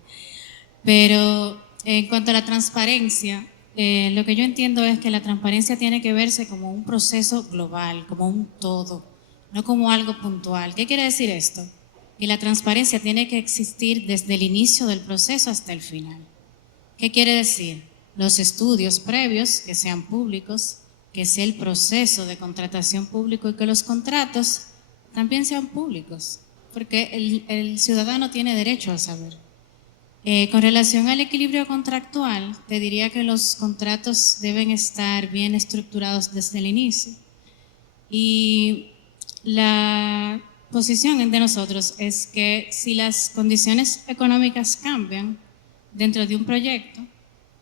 Pero en cuanto a la transparencia, lo que yo entiendo es que la transparencia tiene que verse como un proceso global, como un todo, no como algo puntual. ¿Qué quiere decir esto? Que la transparencia tiene que existir desde el inicio del proceso hasta el final. ¿Qué quiere decir? Los estudios previos que sean públicos, que sea el proceso de contratación público y que los contratos también sean públicos, porque el ciudadano tiene derecho a saber. Con relación al equilibrio contractual, te diría que los contratos deben estar bien estructurados desde el inicio y la posición de nosotros es que si las condiciones económicas cambian dentro de un proyecto,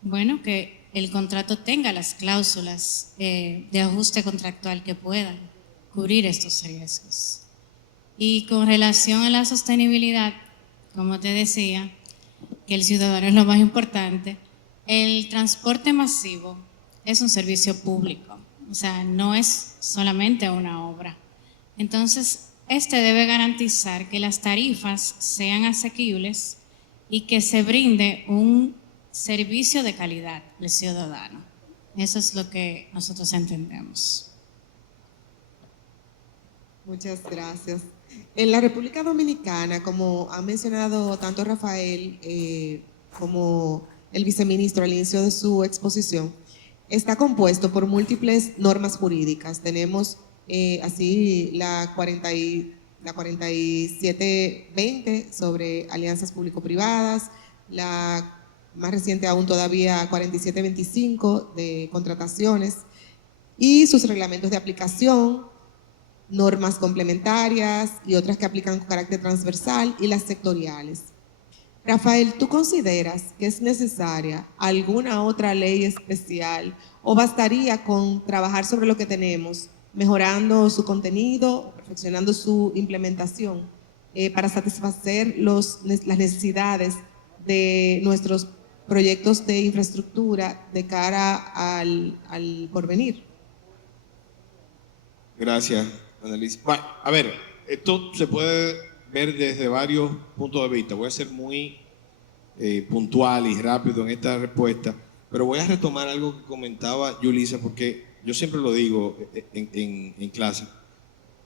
bueno, que el contrato tenga las cláusulas de ajuste contractual que puedan cubrir estos riesgos. Y con relación a la sostenibilidad, como te decía, que el ciudadano es lo más importante, el transporte masivo es un servicio público, o sea, no es solamente una obra. Entonces, este debe garantizar que las tarifas sean asequibles y que se brinde un servicio de calidad al ciudadano. Eso es lo que nosotros entendemos. Muchas gracias. En la República Dominicana, como ha mencionado tanto Rafael como el viceministro al inicio de su exposición, está compuesto por múltiples normas jurídicas. Tenemos así la 4720 sobre alianzas público-privadas, la más reciente aún todavía 4725 de contrataciones y sus reglamentos de aplicación, normas complementarias y otras que aplican con carácter transversal y las sectoriales. Rafael, ¿tú consideras que es necesaria alguna otra ley especial o bastaría con trabajar sobre lo que tenemos, mejorando su contenido, perfeccionando su implementación para satisfacer las necesidades de nuestros proyectos de infraestructura de cara al porvenir? Gracias, Annalise. Bueno, a ver, esto se puede ver desde varios puntos de vista. Voy a ser muy puntual y rápido en esta respuesta, pero voy a retomar algo que comentaba Yulisa, porque yo siempre lo digo en clase.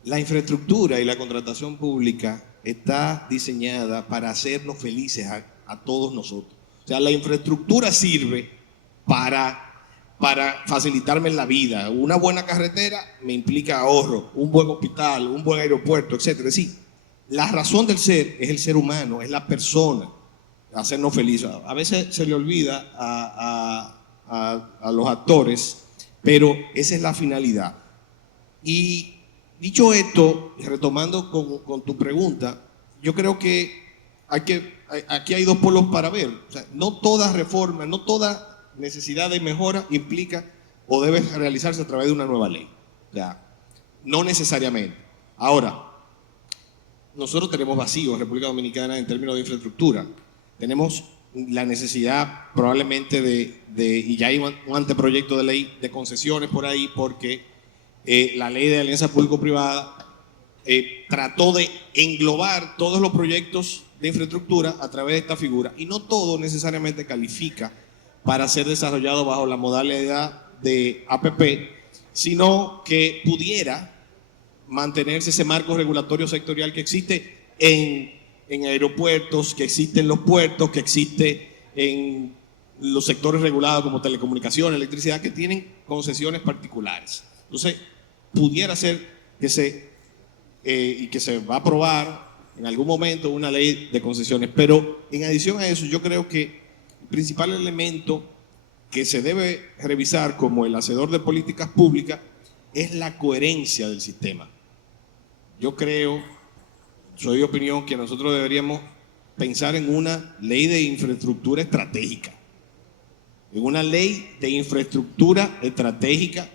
La infraestructura y la contratación pública está diseñada para hacernos felices a todos nosotros. O sea, la infraestructura sirve para facilitarme la vida. Una buena carretera me implica ahorro, un buen hospital, un buen aeropuerto, etc. Es decir, la razón del ser es el ser humano, es la persona, hacernos felices. A veces se le olvida a los actores, pero esa es la finalidad. Y dicho esto, retomando con tu pregunta, yo creo que aquí hay dos polos para ver. O sea, no toda reforma, no toda necesidad de mejora implica o debe realizarse a través de una nueva ley. O sea, no necesariamente. Ahora, nosotros tenemos vacíos en República Dominicana en términos de infraestructura. Tenemos la necesidad probablemente y ya hay un anteproyecto de ley de concesiones por ahí, porque la ley de alianza público-privada trató de englobar todos los proyectos de infraestructura a través de esta figura, y no todo necesariamente califica para ser desarrollado bajo la modalidad de APP, sino que pudiera mantenerse ese marco regulatorio sectorial que existe en aeropuertos, que existe en los puertos, que existe en los sectores regulados como telecomunicaciones, electricidad, que tienen concesiones particulares. Entonces, pudiera ser que y que se va a aprobar en algún momento una ley de concesiones, pero en adición a eso, yo creo que el principal elemento que se debe revisar como el hacedor de políticas públicas es la coherencia del sistema. Yo creo, soy de opinión, que nosotros deberíamos pensar en una ley de infraestructura estratégica, en una ley de infraestructura estratégica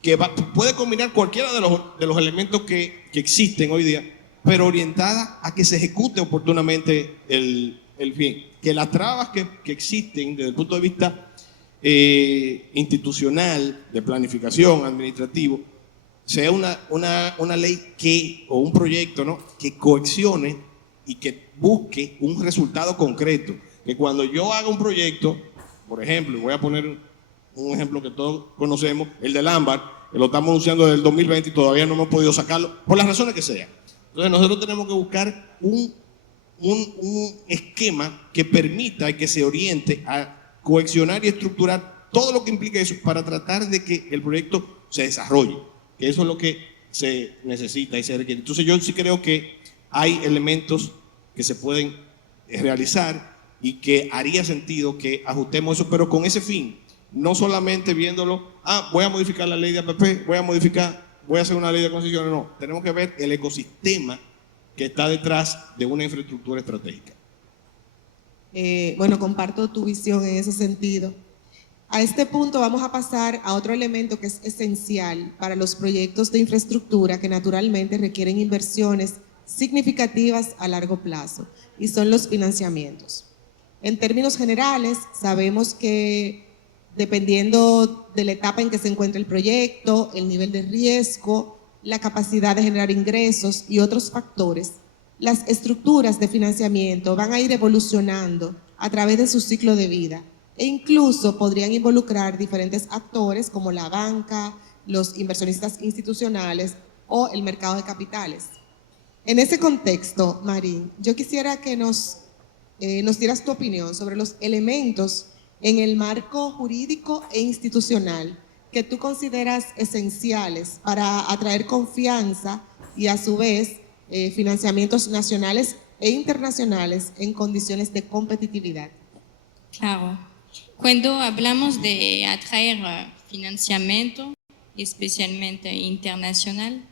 que puede combinar cualquiera de los elementos que existen hoy día, pero orientada a que se ejecute oportunamente el bien. Que las trabas que existen desde el punto de vista institucional, de planificación, administrativo, sea una ley o un proyecto, ¿no?, que coaccione y que busque un resultado concreto. Que cuando yo haga un proyecto, por ejemplo, voy a poner un ejemplo que todos conocemos, el del ámbar, que lo estamos anunciando desde el 2020 y todavía no hemos podido sacarlo, por las razones que sean. Entonces nosotros tenemos que buscar un esquema que permita y que se oriente a coaccionar y estructurar todo lo que implica eso para tratar de que el proyecto se desarrolle, que eso es lo que se necesita y se requiere. Entonces yo sí creo que hay elementos que se pueden realizar y que haría sentido que ajustemos eso, pero con ese fin, no solamente viéndolo, voy a modificar la ley de APP, voy a hacer una ley de concesiones, no, tenemos que ver el ecosistema que está detrás de una infraestructura estratégica. Bueno, comparto tu visión en ese sentido. A este punto vamos a pasar a otro elemento que es esencial para los proyectos de infraestructura que naturalmente requieren inversiones significativas a largo plazo, y son los financiamientos. En términos generales, sabemos que dependiendo de la etapa en que se encuentra el proyecto, el nivel de riesgo, la capacidad de generar ingresos y otros factores, las estructuras de financiamiento van a ir evolucionando a través de su ciclo de vida, e incluso podrían involucrar diferentes actores como la banca, los inversionistas institucionales o el mercado de capitales. En ese contexto, Marín, yo quisiera que nos dieras tu opinión sobre los elementos en el marco jurídico e institucional que tú consideras esenciales para atraer confianza y a su vez financiamientos nacionales e internacionales en condiciones de competitividad. Claro. Cuando hablamos de atraer financiamiento, especialmente internacional,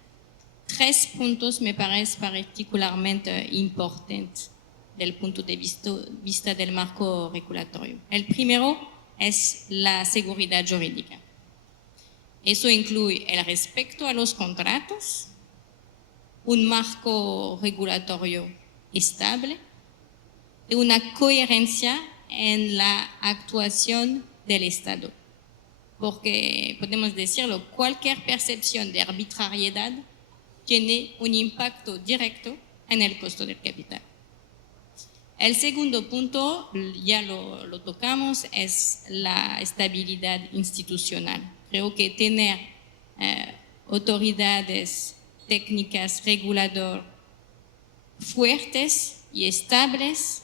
3 puntos me parecen particularmente importantes del punto de vista del marco regulatorio. El primero es la seguridad jurídica. Eso incluye el respeto a los contratos, un marco regulatorio estable y una coherencia en la actuación del Estado. Porque, podemos decirlo, cualquier percepción de arbitrariedad tiene un impacto directo en el costo del capital. El segundo punto, ya lo tocamos, es la estabilidad institucional. Creo que tener autoridades técnicas reguladoras fuertes y estables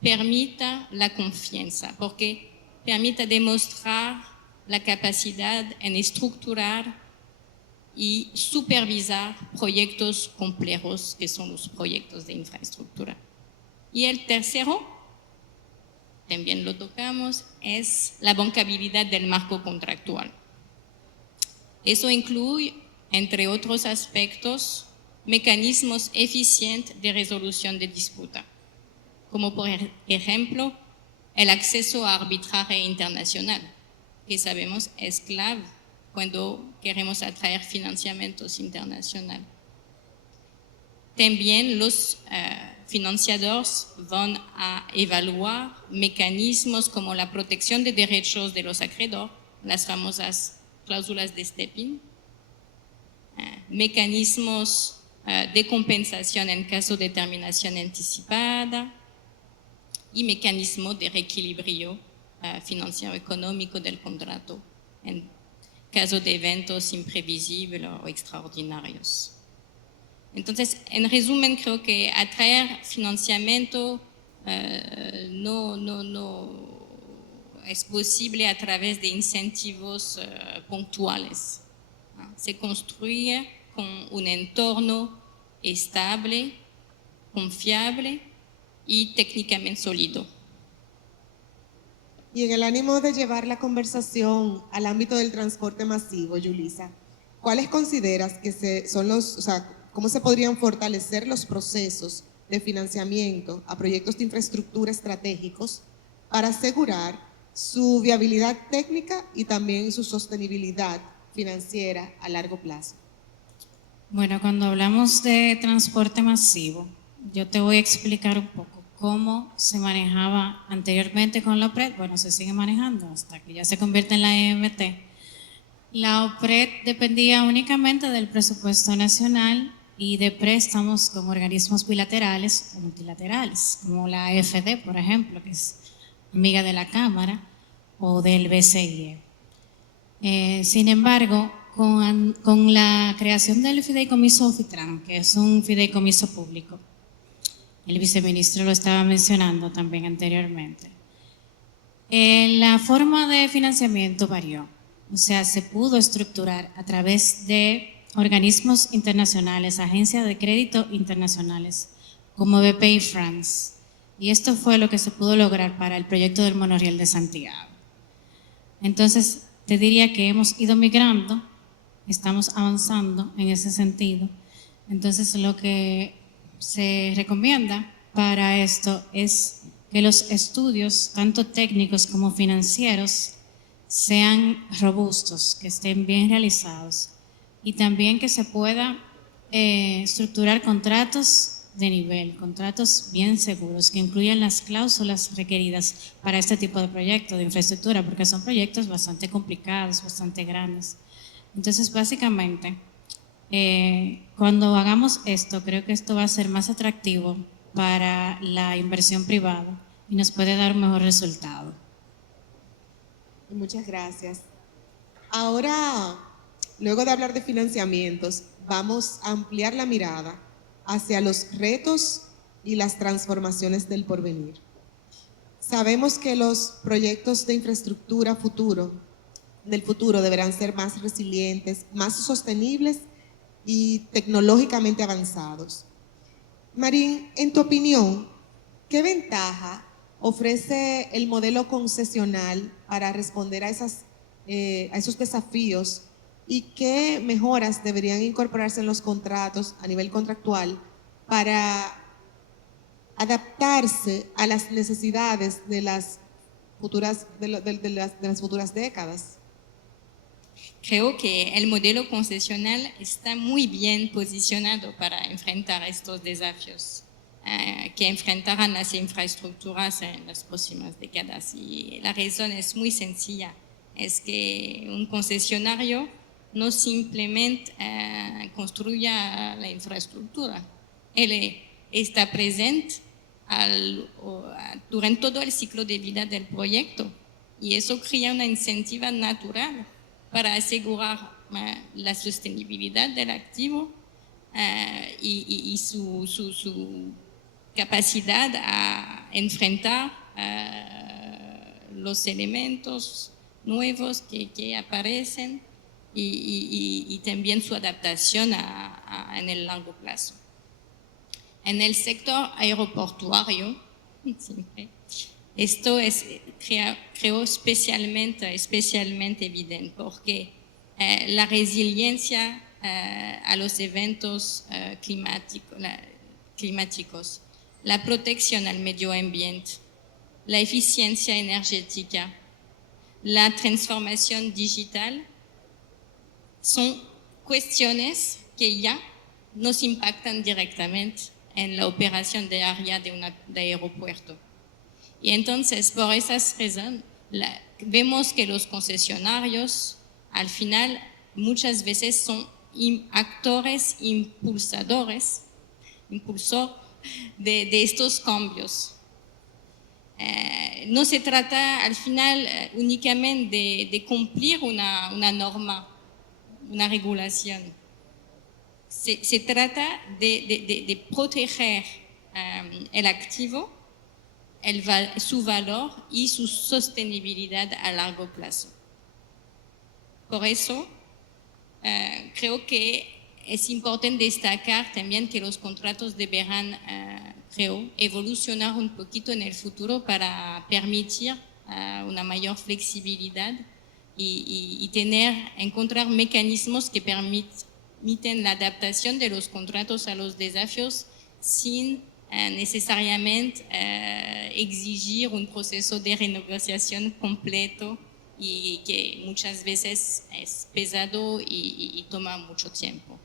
permita la confianza, porque permite demostrar la capacidad en estructurar y supervisar proyectos complejos que son los proyectos de infraestructura. Y el tercero, también lo tocamos, es la bancabilidad del marco contractual. Eso incluye, entre otros aspectos, mecanismos eficientes de resolución de disputa, como por ejemplo el acceso a arbitraje internacional, que sabemos es clave cuando queremos atraer financiamientos internacionales. También los financiadores van a evaluar mecanismos como la protección de derechos de los acreedores, las famosas cláusulas de Step-in, mecanismos de compensación en caso de terminación anticipada y mecanismos de reequilibrio financiero económico del contrato en caso de eventos imprevisibles o extraordinarios. Entonces, en resumen, creo que atraer financiamiento no es posible a través de incentivos puntuales. Se construye con un entorno estable, confiable y técnicamente sólido. Y en el ánimo de llevar la conversación al ámbito del transporte masivo, Yulisa, ¿cuáles consideras que son cómo se podrían fortalecer los procesos de financiamiento a proyectos de infraestructura estratégicos para asegurar su viabilidad técnica y también su sostenibilidad financiera a largo plazo? Bueno, cuando hablamos de transporte masivo, yo te voy a explicar un poco cómo se manejaba anteriormente con la OPRED. Bueno, se sigue manejando hasta que ya se convierte en la EMT. La OPRED dependía únicamente del presupuesto nacional y de préstamos con organismos bilaterales o multilaterales, como la AFD, por ejemplo, que es amiga de la Cámara, o del BCIE. Sin embargo, con la creación del fideicomiso OFITRAN, que es un fideicomiso público, el viceministro lo estaba mencionando también anteriormente, la forma de financiamiento varió. O sea, se pudo estructurar a través de organismos internacionales, agencias de crédito internacionales, como BPI France. Y esto fue lo que se pudo lograr para el proyecto del monorriel de Santiago. Entonces, te diría que hemos ido migrando, estamos avanzando en ese sentido. Entonces, lo que se recomienda para esto es que los estudios, tanto técnicos como financieros, sean robustos, que estén bien realizados y también que se pueda estructurar contratos de nivel, contratos bien seguros, que incluyan las cláusulas requeridas para este tipo de proyectos de infraestructura, porque son proyectos bastante complicados, bastante grandes. Entonces, básicamente, cuando hagamos esto, creo que esto va a ser más atractivo para la inversión privada y nos puede dar un mejor resultado. Muchas gracias. Ahora, luego de hablar de financiamientos, vamos a ampliar la mirada hacia los retos y las transformaciones del porvenir. Sabemos que los proyectos de infraestructura del futuro deberán ser más resilientes, más sostenibles y tecnológicamente avanzados. Marín, en tu opinión, ¿qué ventaja ofrece el modelo concesional para responder a esos desafíos y qué mejoras deberían incorporarse en los contratos a nivel contractual para adaptarse a las necesidades de las futuras décadas? Creo que el modelo concesional está muy bien posicionado para enfrentar estos desafíos que enfrentarán las infraestructuras en las próximas décadas. Y la razón es muy sencilla, es que un concesionario no simplemente construya la infraestructura, él está presente durante todo el ciclo de vida del proyecto. Y eso crea una incentiva natural para asegurar la sostenibilidad del activo y su capacidad a enfrentar los elementos nuevos que aparecen y también su adaptación en el largo plazo. En el sector aeroportuario, esto es, creo, especialmente evidente porque la resiliencia a los eventos climáticos, la protección al medio ambiente, la eficiencia energética, la transformación digital, son cuestiones que ya nos impactan directamente en la operación diaria de aeropuerto. Y entonces, por esas razones, vemos que los concesionarios, al final, muchas veces son actores impulsor de estos cambios. No se trata, al final, únicamente de cumplir una norma, una regulación. Se trata de proteger el activo, su valor y su sostenibilidad a largo plazo. Por eso, creo que es importante destacar también que los contratos deberán, creo, evolucionar un poquito en el futuro para permitir una mayor flexibilidad y encontrar mecanismos que permiten la adaptación de los contratos a los desafíos sin necesariamente exigir un proceso de renegociación completo y que muchas veces es pesado y toma mucho tiempo.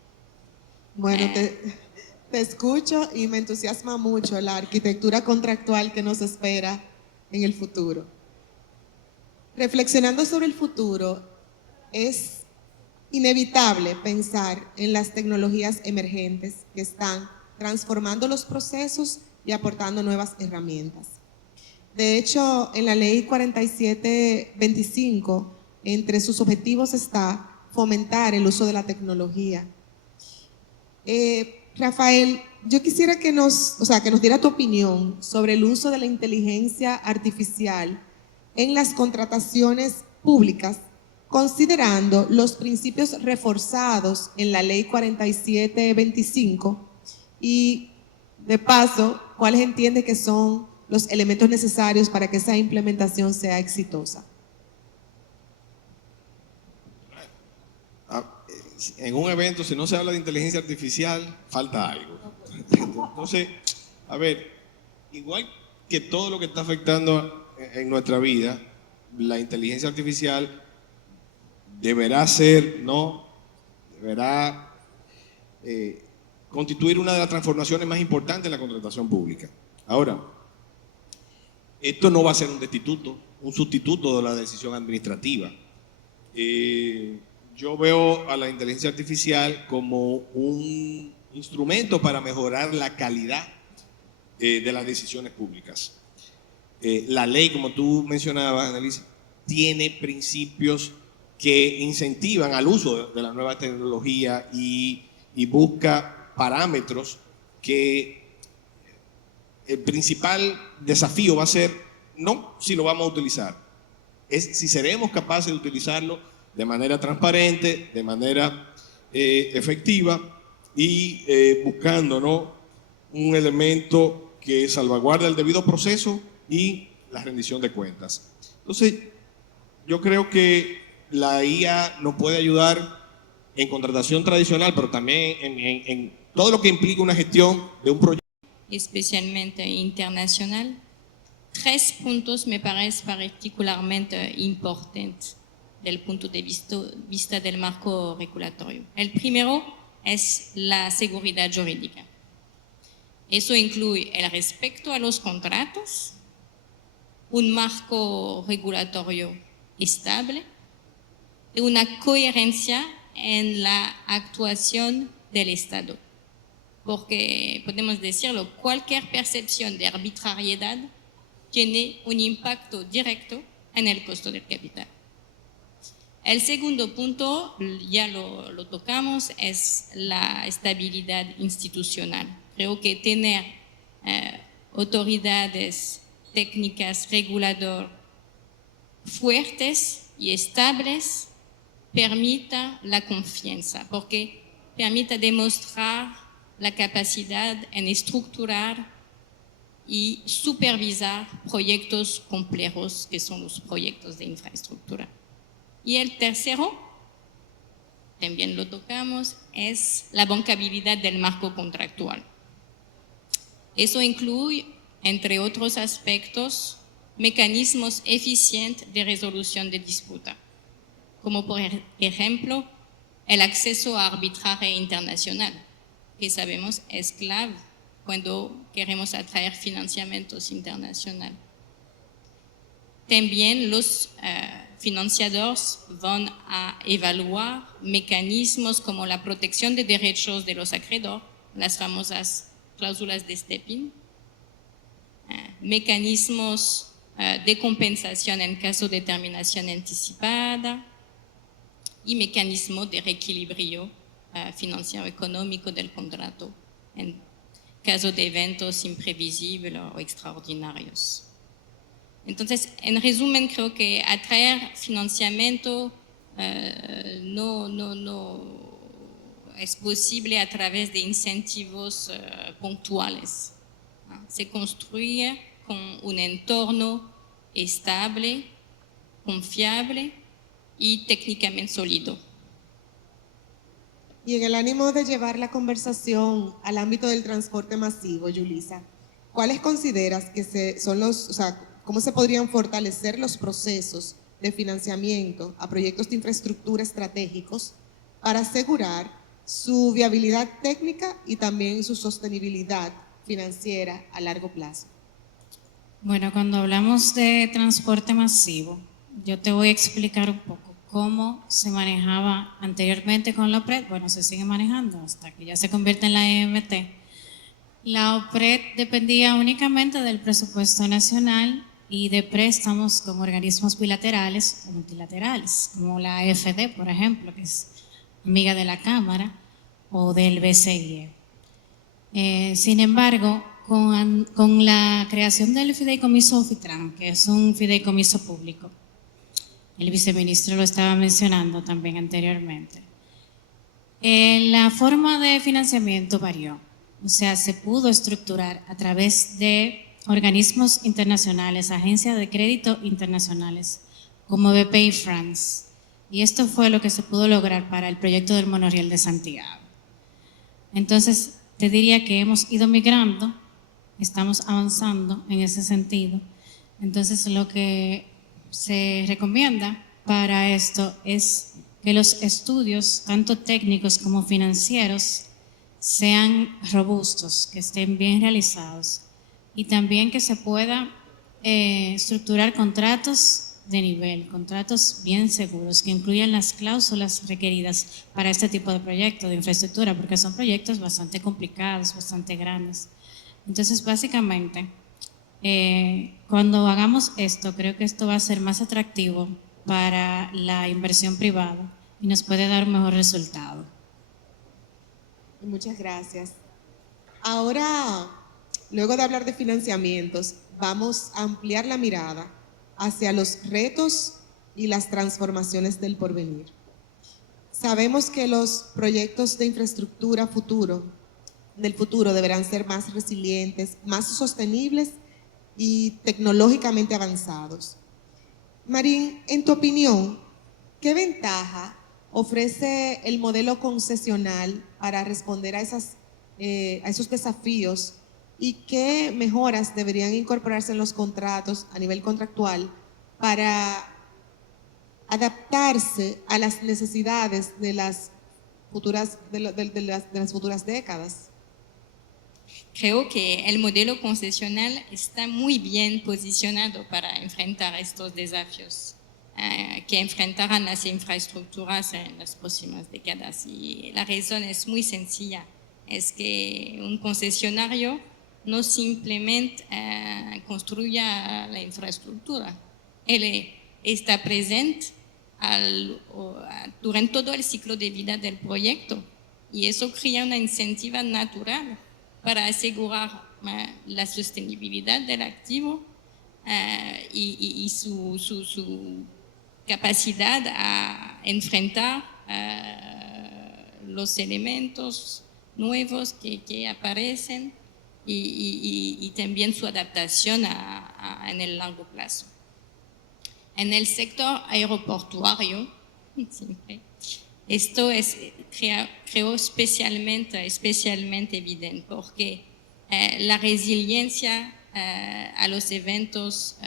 Bueno, te escucho y me entusiasma mucho la arquitectura contractual que nos espera en el futuro. Reflexionando sobre el futuro, es inevitable pensar en las tecnologías emergentes que están transformando los procesos y aportando nuevas herramientas. De hecho, en la Ley 4725, entre sus objetivos está fomentar el uso de la tecnología. Rafael, yo quisiera que nos diera tu opinión sobre el uso de la inteligencia artificial en las contrataciones públicas, considerando los principios reforzados en la Ley 4725 y, de paso, cuáles entiende que son los elementos necesarios para que esa implementación sea exitosa. En un evento, si no se habla de inteligencia artificial, falta algo. Entonces, a ver, igual que todo lo que está afectando en nuestra vida, la inteligencia artificial deberá constituir una de las transformaciones más importantes de la contratación pública. Ahora, esto no va a ser un sustituto de la decisión administrativa. Yo veo a la inteligencia artificial como un instrumento para mejorar la calidad de las decisiones públicas. La ley, como tú mencionabas, Annalise, tiene principios que incentivan al uso de la nueva tecnología y busca parámetros que el principal desafío va a ser no si lo vamos a utilizar, es si seremos capaces de utilizarlo de manera transparente, de manera efectiva y buscando, ¿no?, un elemento que salvaguarda el debido proceso y la rendición de cuentas. Entonces, yo creo que la IA nos puede ayudar en contratación tradicional, pero también en todo lo que implica una gestión de un proyecto. Especialmente internacional. 3 puntos me parecen particularmente importantes del punto de vista del marco regulatorio. El primero es la seguridad jurídica. Eso incluye el respeto a los contratos, un marco regulatorio estable y una coherencia en la actuación del Estado. porque podemos decirlo, cualquier percepción de arbitrariedad tiene un impacto directo en el costo del capital. El segundo punto, ya lo tocamos, es la estabilidad institucional. Creo que tener autoridades técnicas reguladoras fuertes y estables permita la confianza, porque permite demostrar la capacidad en estructurar y supervisar proyectos complejos que son los proyectos de infraestructura. Y el tercero, también lo tocamos, es la bancabilidad del marco contractual. Eso incluye, entre otros aspectos, mecanismos eficientes de resolución de disputa, como por ejemplo el acceso a arbitraje internacional, que sabemos es clave cuando queremos atraer financiamientos internacionales. También los financiadores van a evaluar mecanismos como la protección de derechos de los acreedores, las famosas cláusulas de Step-in, mecanismos de compensación en caso de terminación anticipada y mecanismos de reequilibrio financiero económico del contrato en caso de eventos imprevisibles o extraordinarios. Entonces, en resumen, creo que atraer financiamiento no es posible a través de incentivos puntuales. Se construye con un entorno estable, confiable y técnicamente sólido. Y en el ánimo de llevar la conversación al ámbito del transporte masivo, Yulisa, ¿cuáles consideras que son cómo se podrían fortalecer los procesos de financiamiento a proyectos de infraestructura estratégicos para asegurar su viabilidad técnica y también su sostenibilidad financiera a largo plazo? Bueno, cuando hablamos de transporte masivo, yo te voy a explicar un poco cómo se manejaba anteriormente con la OPRED. Bueno, se sigue manejando hasta que ya se convierte en la EMT. La OPRED dependía únicamente del presupuesto nacional y de préstamos con organismos bilaterales o multilaterales, como la AFD, por ejemplo, que es amiga de la Cámara, o del BCIE. Sin embargo, con la creación del fideicomiso OFITRAN, que es un fideicomiso público, el viceministro lo estaba mencionando también anteriormente, la forma de financiamiento varió. O sea, se pudo estructurar a través de organismos internacionales, agencias de crédito internacionales, como BPI France. Y esto fue lo que se pudo lograr para el proyecto del monorriel de Santiago. Entonces, te diría que hemos ido migrando, estamos avanzando en ese sentido. Entonces, lo que se recomienda para esto es que los estudios, tanto técnicos como financieros, sean robustos, que estén bien realizados y también que se pueda estructurar contratos de nivel, contratos bien seguros, que incluyan las cláusulas requeridas para este tipo de proyectos de infraestructura, porque son proyectos bastante complicados, bastante grandes. Entonces, básicamente, cuando hagamos esto, creo que esto va a ser más atractivo para la inversión privada y nos puede dar un mejor resultado. Muchas gracias. Ahora, luego de hablar de financiamientos, vamos a ampliar la mirada hacia los retos y las transformaciones del porvenir. Sabemos que los proyectos de infraestructura del futuro deberán ser más resilientes, más sostenibles y tecnológicamente avanzados. Marín, en tu opinión, ¿qué ventaja ofrece el modelo concesional para responder a esos desafíos y qué mejoras deberían incorporarse en los contratos a nivel contractual para adaptarse a las necesidades de las futuras décadas? Creo que el modelo concesional está muy bien posicionado para enfrentar estos desafíos que enfrentarán las infraestructuras en las próximas décadas. Y la razón es muy sencilla. es que un concesionario no simplemente construya la infraestructura, él está presente durante todo el ciclo de vida del proyecto y eso crea una incentiva natural para asegurar la sostenibilidad del activo y su capacidad a enfrentar los elementos nuevos que aparecen y también su adaptación en el largo plazo. En el sector aeroportuario, siempre, esto es, creo, especialmente evidente porque la resiliencia a los eventos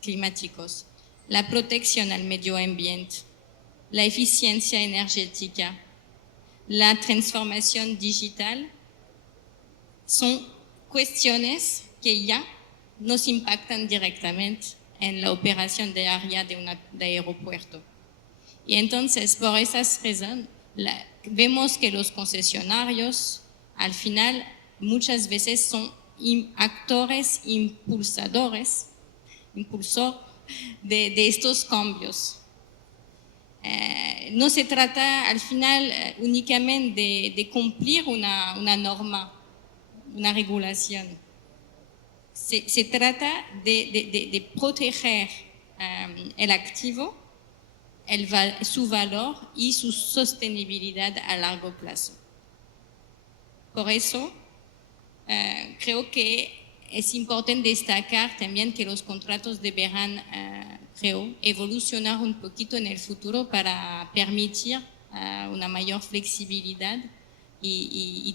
climáticos, la protección al medio ambiente, la eficiencia energética, la transformación digital, son cuestiones que ya nos impactan directamente en la operación diaria de aeropuerto. Y entonces, por esas razones, vemos que los concesionarios, al final, muchas veces son actores impulsor de estos cambios. No se trata, al final, únicamente de cumplir una norma, una regulación. Se trata de proteger el activo, su valor y su sostenibilidad a largo plazo. Por eso, creo que es importante destacar también que los contratos deberán, creo, evolucionar un poquito en el futuro para permitir una mayor flexibilidad y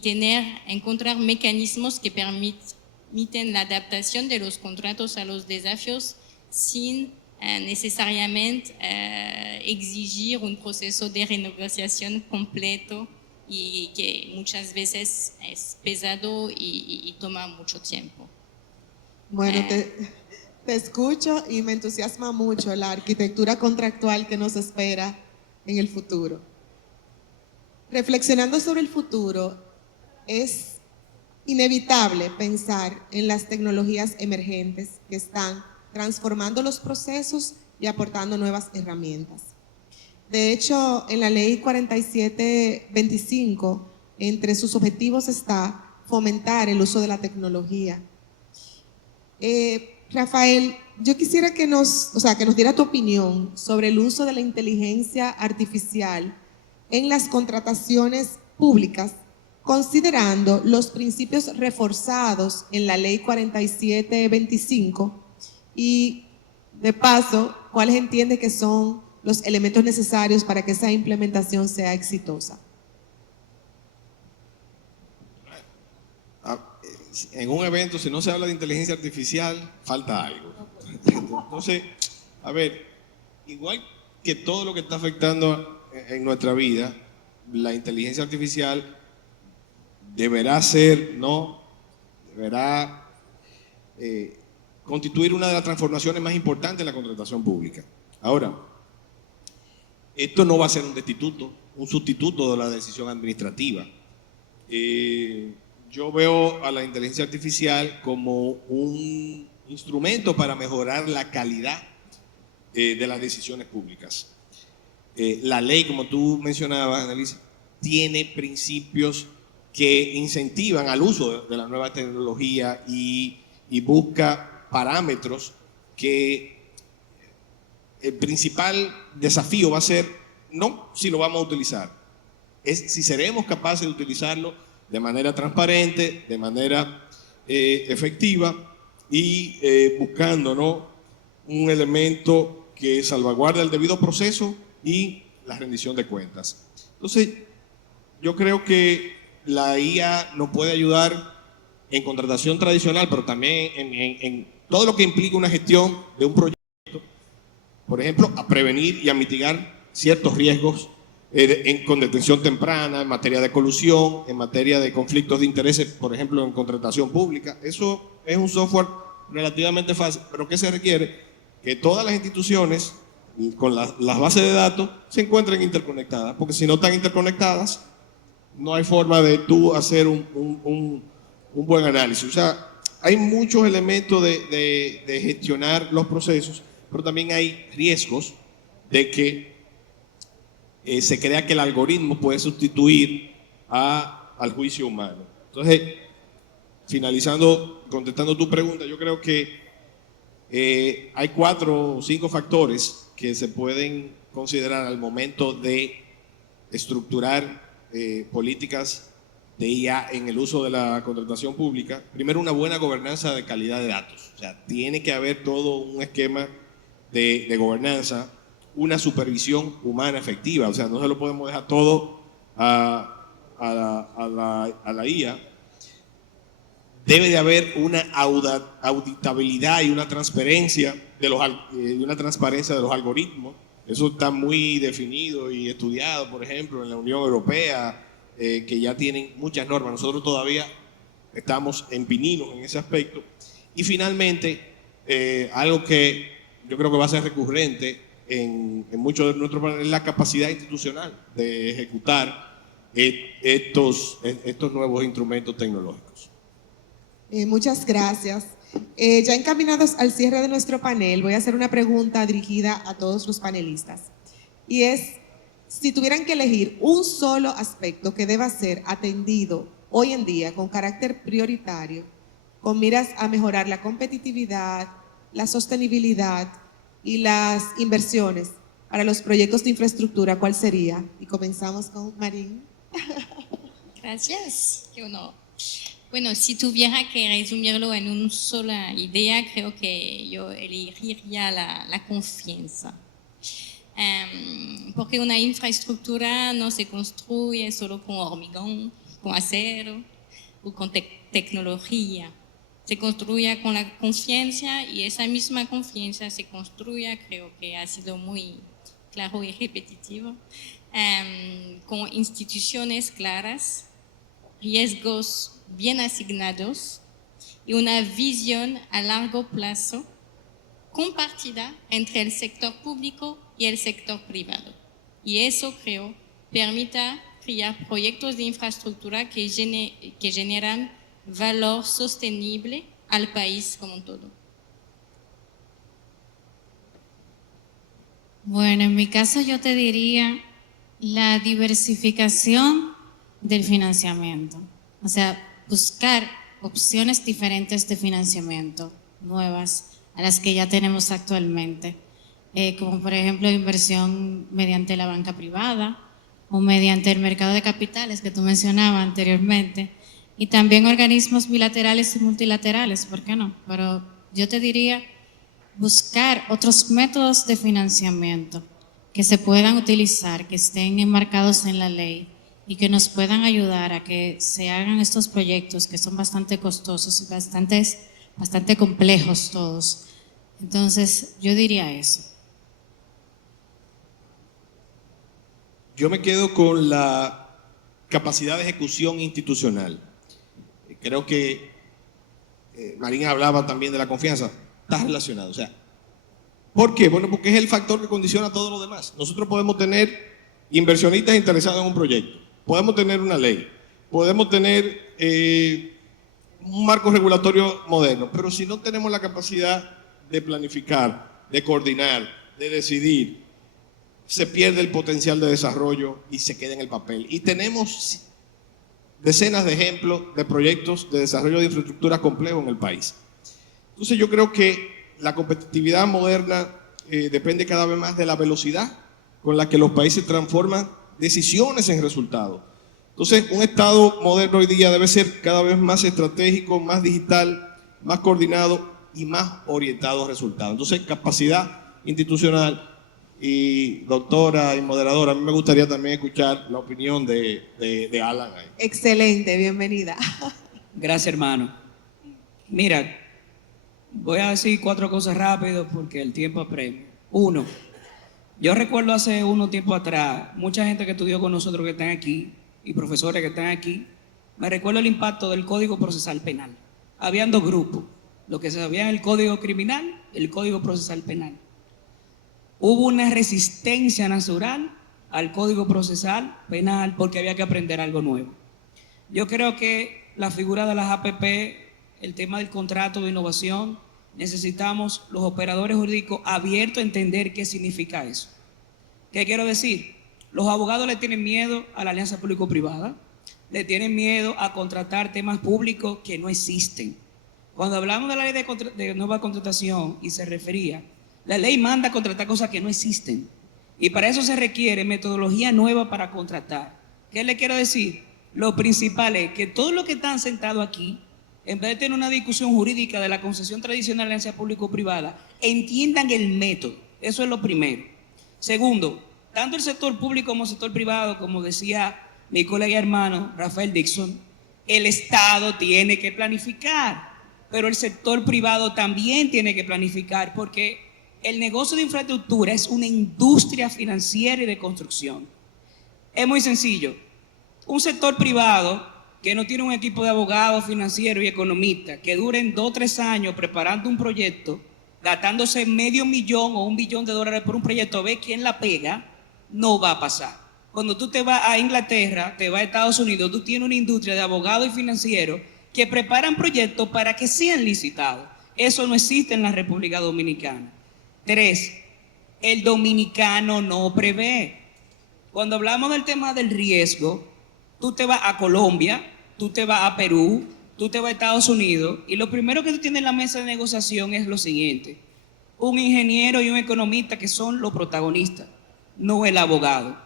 encontrar mecanismos que permiten la adaptación de los contratos a los desafíos sin necesariamente exigir un proceso de renegociación completo y que muchas veces es pesado y toma mucho tiempo. Bueno, te escucho y me entusiasma mucho la arquitectura contractual que nos espera en el futuro. Reflexionando sobre el futuro, es inevitable pensar en las tecnologías emergentes que están transformando los procesos y aportando nuevas herramientas. De hecho, en la Ley 4725, entre sus objetivos está fomentar el uso de la tecnología. Rafael, yo quisiera que nos diera tu opinión sobre el uso de la inteligencia artificial en las contrataciones públicas, considerando los principios reforzados en la Ley 4725 y, de paso, cuáles entiende que son los elementos necesarios para que esa implementación sea exitosa. En un evento, si no se habla de inteligencia artificial, falta algo. Entonces, a ver, igual que todo lo que está afectando en nuestra vida, la inteligencia artificial deberá constituir una de las transformaciones más importantes en la contratación pública. Ahora, esto no va a ser un sustituto de la decisión administrativa. Yo veo a la inteligencia artificial como un instrumento para mejorar la calidad de las decisiones públicas. La ley, como tú mencionabas, Annalise, tiene principios que incentivan al uso de la nueva tecnología y busca parámetros que el principal desafío va a ser no si lo vamos a utilizar, es si seremos capaces de utilizarlo de manera transparente, de manera efectiva y buscando, ¿no?, un elemento que salvaguarde el debido proceso y la rendición de cuentas. Entonces, yo creo que la IA nos puede ayudar en contratación tradicional, pero también en todo lo que implica una gestión de un proyecto, por ejemplo, a prevenir y a mitigar ciertos riesgos con detención temprana, en materia de colusión, en materia de conflictos de intereses, por ejemplo, en contratación pública. Eso es un software relativamente fácil, pero ¿qué se requiere? Que todas las instituciones con las bases de datos se encuentren interconectadas, porque si no están interconectadas, no hay forma de tú hacer un buen análisis. O sea, hay muchos elementos de gestionar los procesos, pero también hay riesgos de que se crea que el algoritmo puede sustituir al juicio humano. Entonces, finalizando, contestando tu pregunta, yo creo que hay 4 o 5 factores que se pueden considerar al momento de estructurar políticas de IA en el uso de la contratación pública. Primero, una buena gobernanza de calidad de datos. O sea, tiene que haber todo un esquema de gobernanza, una supervisión humana efectiva. O sea, no se lo podemos dejar todo a la IA. Debe de haber una auditabilidad y una transparencia de los algoritmos. Eso está muy definido y estudiado, por ejemplo, en la Unión Europea, que ya tienen muchas normas. Nosotros todavía estamos en pininos en ese aspecto. Y finalmente, algo que yo creo que va a ser recurrente en muchos de nuestros paneles es la capacidad institucional de ejecutar estos nuevos instrumentos tecnológicos. Muchas gracias. Ya encaminados al cierre de nuestro panel, voy a hacer una pregunta dirigida a todos los panelistas. Y es, si tuvieran que elegir un solo aspecto que deba ser atendido hoy en día con carácter prioritario, con miras a mejorar la competitividad, la sostenibilidad y las inversiones para los proyectos de infraestructura, ¿cuál sería? Y comenzamos con Marín. Gracias, qué honor. Bueno, si tuviera que resumirlo en una sola idea, creo que yo elegiría la confianza. Porque una infraestructura no se construye solo con hormigón, con acero o con tecnología. Se construye con la confianza y esa misma confianza se construye, creo que ha sido muy claro y repetitivo, con instituciones claras, riesgos bien asignados y una visión a largo plazo compartida entre el sector público y el sector privado. Y eso, creo, permita crear proyectos de infraestructura que generan valor sostenible al país como un todo. Bueno, en mi caso yo te diría la diversificación del financiamiento. O sea, buscar opciones diferentes de financiamiento, nuevas, a las que ya tenemos actualmente, como por ejemplo inversión mediante la banca privada o mediante el mercado de capitales que tú mencionabas anteriormente, y también organismos bilaterales y multilaterales, ¿por qué no? Pero yo te diría buscar otros métodos de financiamiento que se puedan utilizar, que estén enmarcados en la ley y que nos puedan ayudar a que se hagan estos proyectos que son bastante costosos y bastante complejos todos. Entonces, yo diría eso. Yo me quedo con la capacidad de ejecución institucional. Creo que Marín hablaba también de la confianza. Está relacionado. O sea, ¿por qué? Bueno, porque es el factor que condiciona todo lo demás. Nosotros podemos tener inversionistas interesados en un proyecto, podemos tener una ley, podemos tener un marco regulatorio moderno, pero si no tenemos la capacidad de planificar, de coordinar, de decidir, se pierde el potencial de desarrollo y se queda en el papel. Y tenemos decenas de ejemplos de proyectos de desarrollo de infraestructuras complejos en el país. Entonces yo creo que la competitividad moderna depende cada vez más de la velocidad con la que los países transforman decisiones en resultados. Entonces un Estado moderno hoy día debe ser cada vez más estratégico, más digital, más coordinado y más orientado a resultados. Entonces capacidad institucional. Y doctora y moderadora, a mí me gustaría también escuchar la opinión de Alan. Excelente, bienvenida. Gracias, hermano. Mira, voy a decir 4 cosas rápido porque el tiempo apremia. 1, yo recuerdo hace unos tiempo atrás, mucha gente que estudió con nosotros que están aquí y profesores que están aquí, me recuerdo el impacto del Código Procesal Penal. Habían 2 grupos, los que sabían el Código Criminal y el Código Procesal Penal. Hubo una resistencia natural al Código Procesal Penal porque había que aprender algo nuevo. Yo creo que la figura de las APP, el tema del contrato de innovación, necesitamos los operadores jurídicos abiertos a entender qué significa eso. ¿Qué quiero decir? Los abogados le tienen miedo a la alianza público-privada, le tienen miedo a contratar temas públicos que no existen. Cuando hablamos de la ley de nueva contratación y se refería, la ley manda a contratar cosas que no existen. Y para eso se requiere metodología nueva para contratar. ¿Qué le quiero decir? Lo principal es que todos los que están sentados aquí, en vez de tener una discusión jurídica de la concesión tradicional de alianza público-privada, entiendan el método. Eso es lo primero. Segundo, tanto el sector público como el sector privado, como decía mi colega hermano Rafael Dixon, el Estado tiene que planificar, pero el sector privado también tiene que planificar, porque el negocio de infraestructura es una industria financiera y de construcción. Es muy sencillo. Un sector privado que no tiene un equipo de abogados, financieros y economistas que duren 2 o 3 años preparando un proyecto, gastándose $500,000 o $1 billón por un proyecto, a ver quién la pega, no va a pasar. Cuando tú te vas a Inglaterra, te vas a Estados Unidos, tú tienes una industria de abogados y financieros que preparan proyectos para que sean licitados. Eso no existe en la República Dominicana. 3, el dominicano no prevé. Cuando hablamos del tema del riesgo, tú te vas a Colombia, tú te vas a Perú, tú te vas a Estados Unidos y lo primero que tú tienes en la mesa de negociación es lo siguiente: un ingeniero y un economista que son los protagonistas, no el abogado.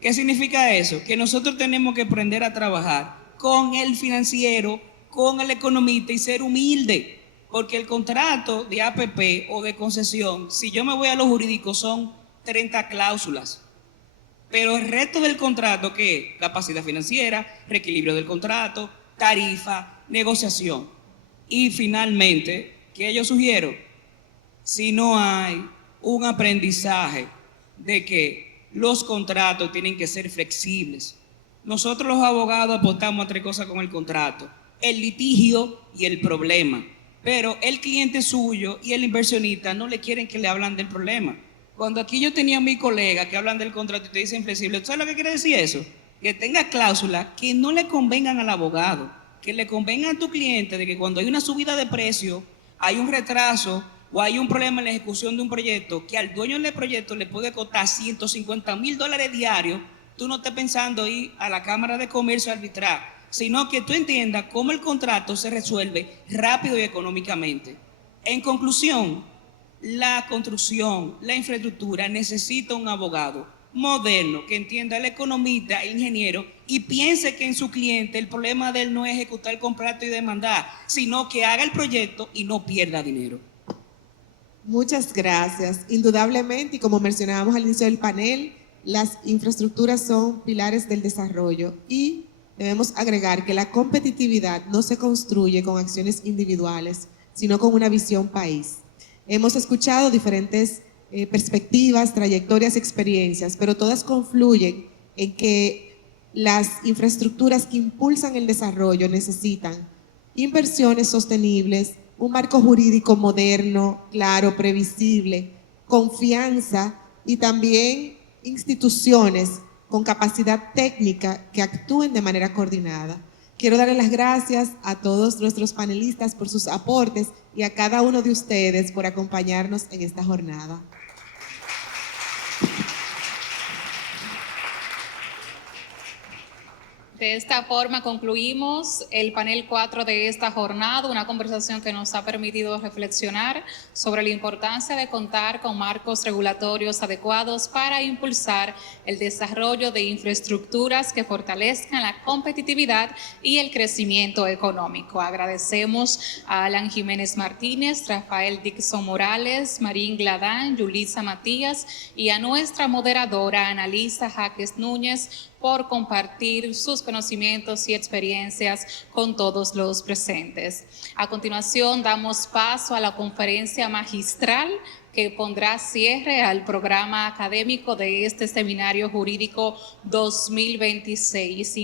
¿Qué significa eso? Que nosotros tenemos que aprender a trabajar con el financiero, con el economista y ser humilde. Porque el contrato de APP o de concesión, si yo me voy a lo jurídico, son 30 cláusulas. Pero el resto del contrato, ¿qué es? Capacidad financiera, reequilibrio del contrato, tarifa, negociación. Y finalmente, ¿qué yo sugiero? Si no hay un aprendizaje de que los contratos tienen que ser flexibles. Nosotros los abogados apostamos a 3 cosas con el contrato: el litigio y el problema. Pero el cliente suyo y el inversionista no le quieren que le hablan del problema. Cuando aquí yo tenía a mi colega que hablan del contrato y te dicen flexible, ¿sabes lo que quiere decir eso? Que tenga cláusulas que no le convengan al abogado, que le convengan a tu cliente, de que cuando hay una subida de precio, hay un retraso o hay un problema en la ejecución de un proyecto, que al dueño del proyecto le puede costar $150,000 diarios, tú no estés pensando ir a la Cámara de Comercio a arbitrar, sino que tú entiendas cómo el contrato se resuelve rápido y económicamente. En conclusión, la construcción, la infraestructura necesita un abogado moderno que entienda al economista, el ingeniero, y piense que en su cliente el problema de él no es ejecutar el contrato y demandar, sino que haga el proyecto y no pierda dinero. Muchas gracias. Indudablemente, y como mencionábamos al inicio del panel, las infraestructuras son pilares del desarrollo y debemos agregar que la competitividad no se construye con acciones individuales, sino con una visión país. Hemos escuchado diferentes perspectivas, trayectorias, experiencias, pero todas confluyen en que las infraestructuras que impulsan el desarrollo necesitan inversiones sostenibles, un marco jurídico moderno, claro, previsible, confianza y también instituciones con capacidad técnica que actúen de manera coordinada. Quiero darle las gracias a todos nuestros panelistas por sus aportes y a cada uno de ustedes por acompañarnos en esta jornada. De esta forma concluimos el panel 4 de esta jornada, una conversación que nos ha permitido reflexionar sobre la importancia de contar con marcos regulatorios adecuados para impulsar el desarrollo de infraestructuras que fortalezcan la competitividad y el crecimiento económico. Agradecemos a Alan Jiménez Martínez, Rafael Dixon Morales, Marín Gladán, Yulisa Matías y a nuestra moderadora Analisa Jaques Núñez por compartir sus conocimientos y experiencias con todos los presentes. A continuación, damos paso a la conferencia magistral que pondrá cierre al programa académico de este Seminario Jurídico 2026.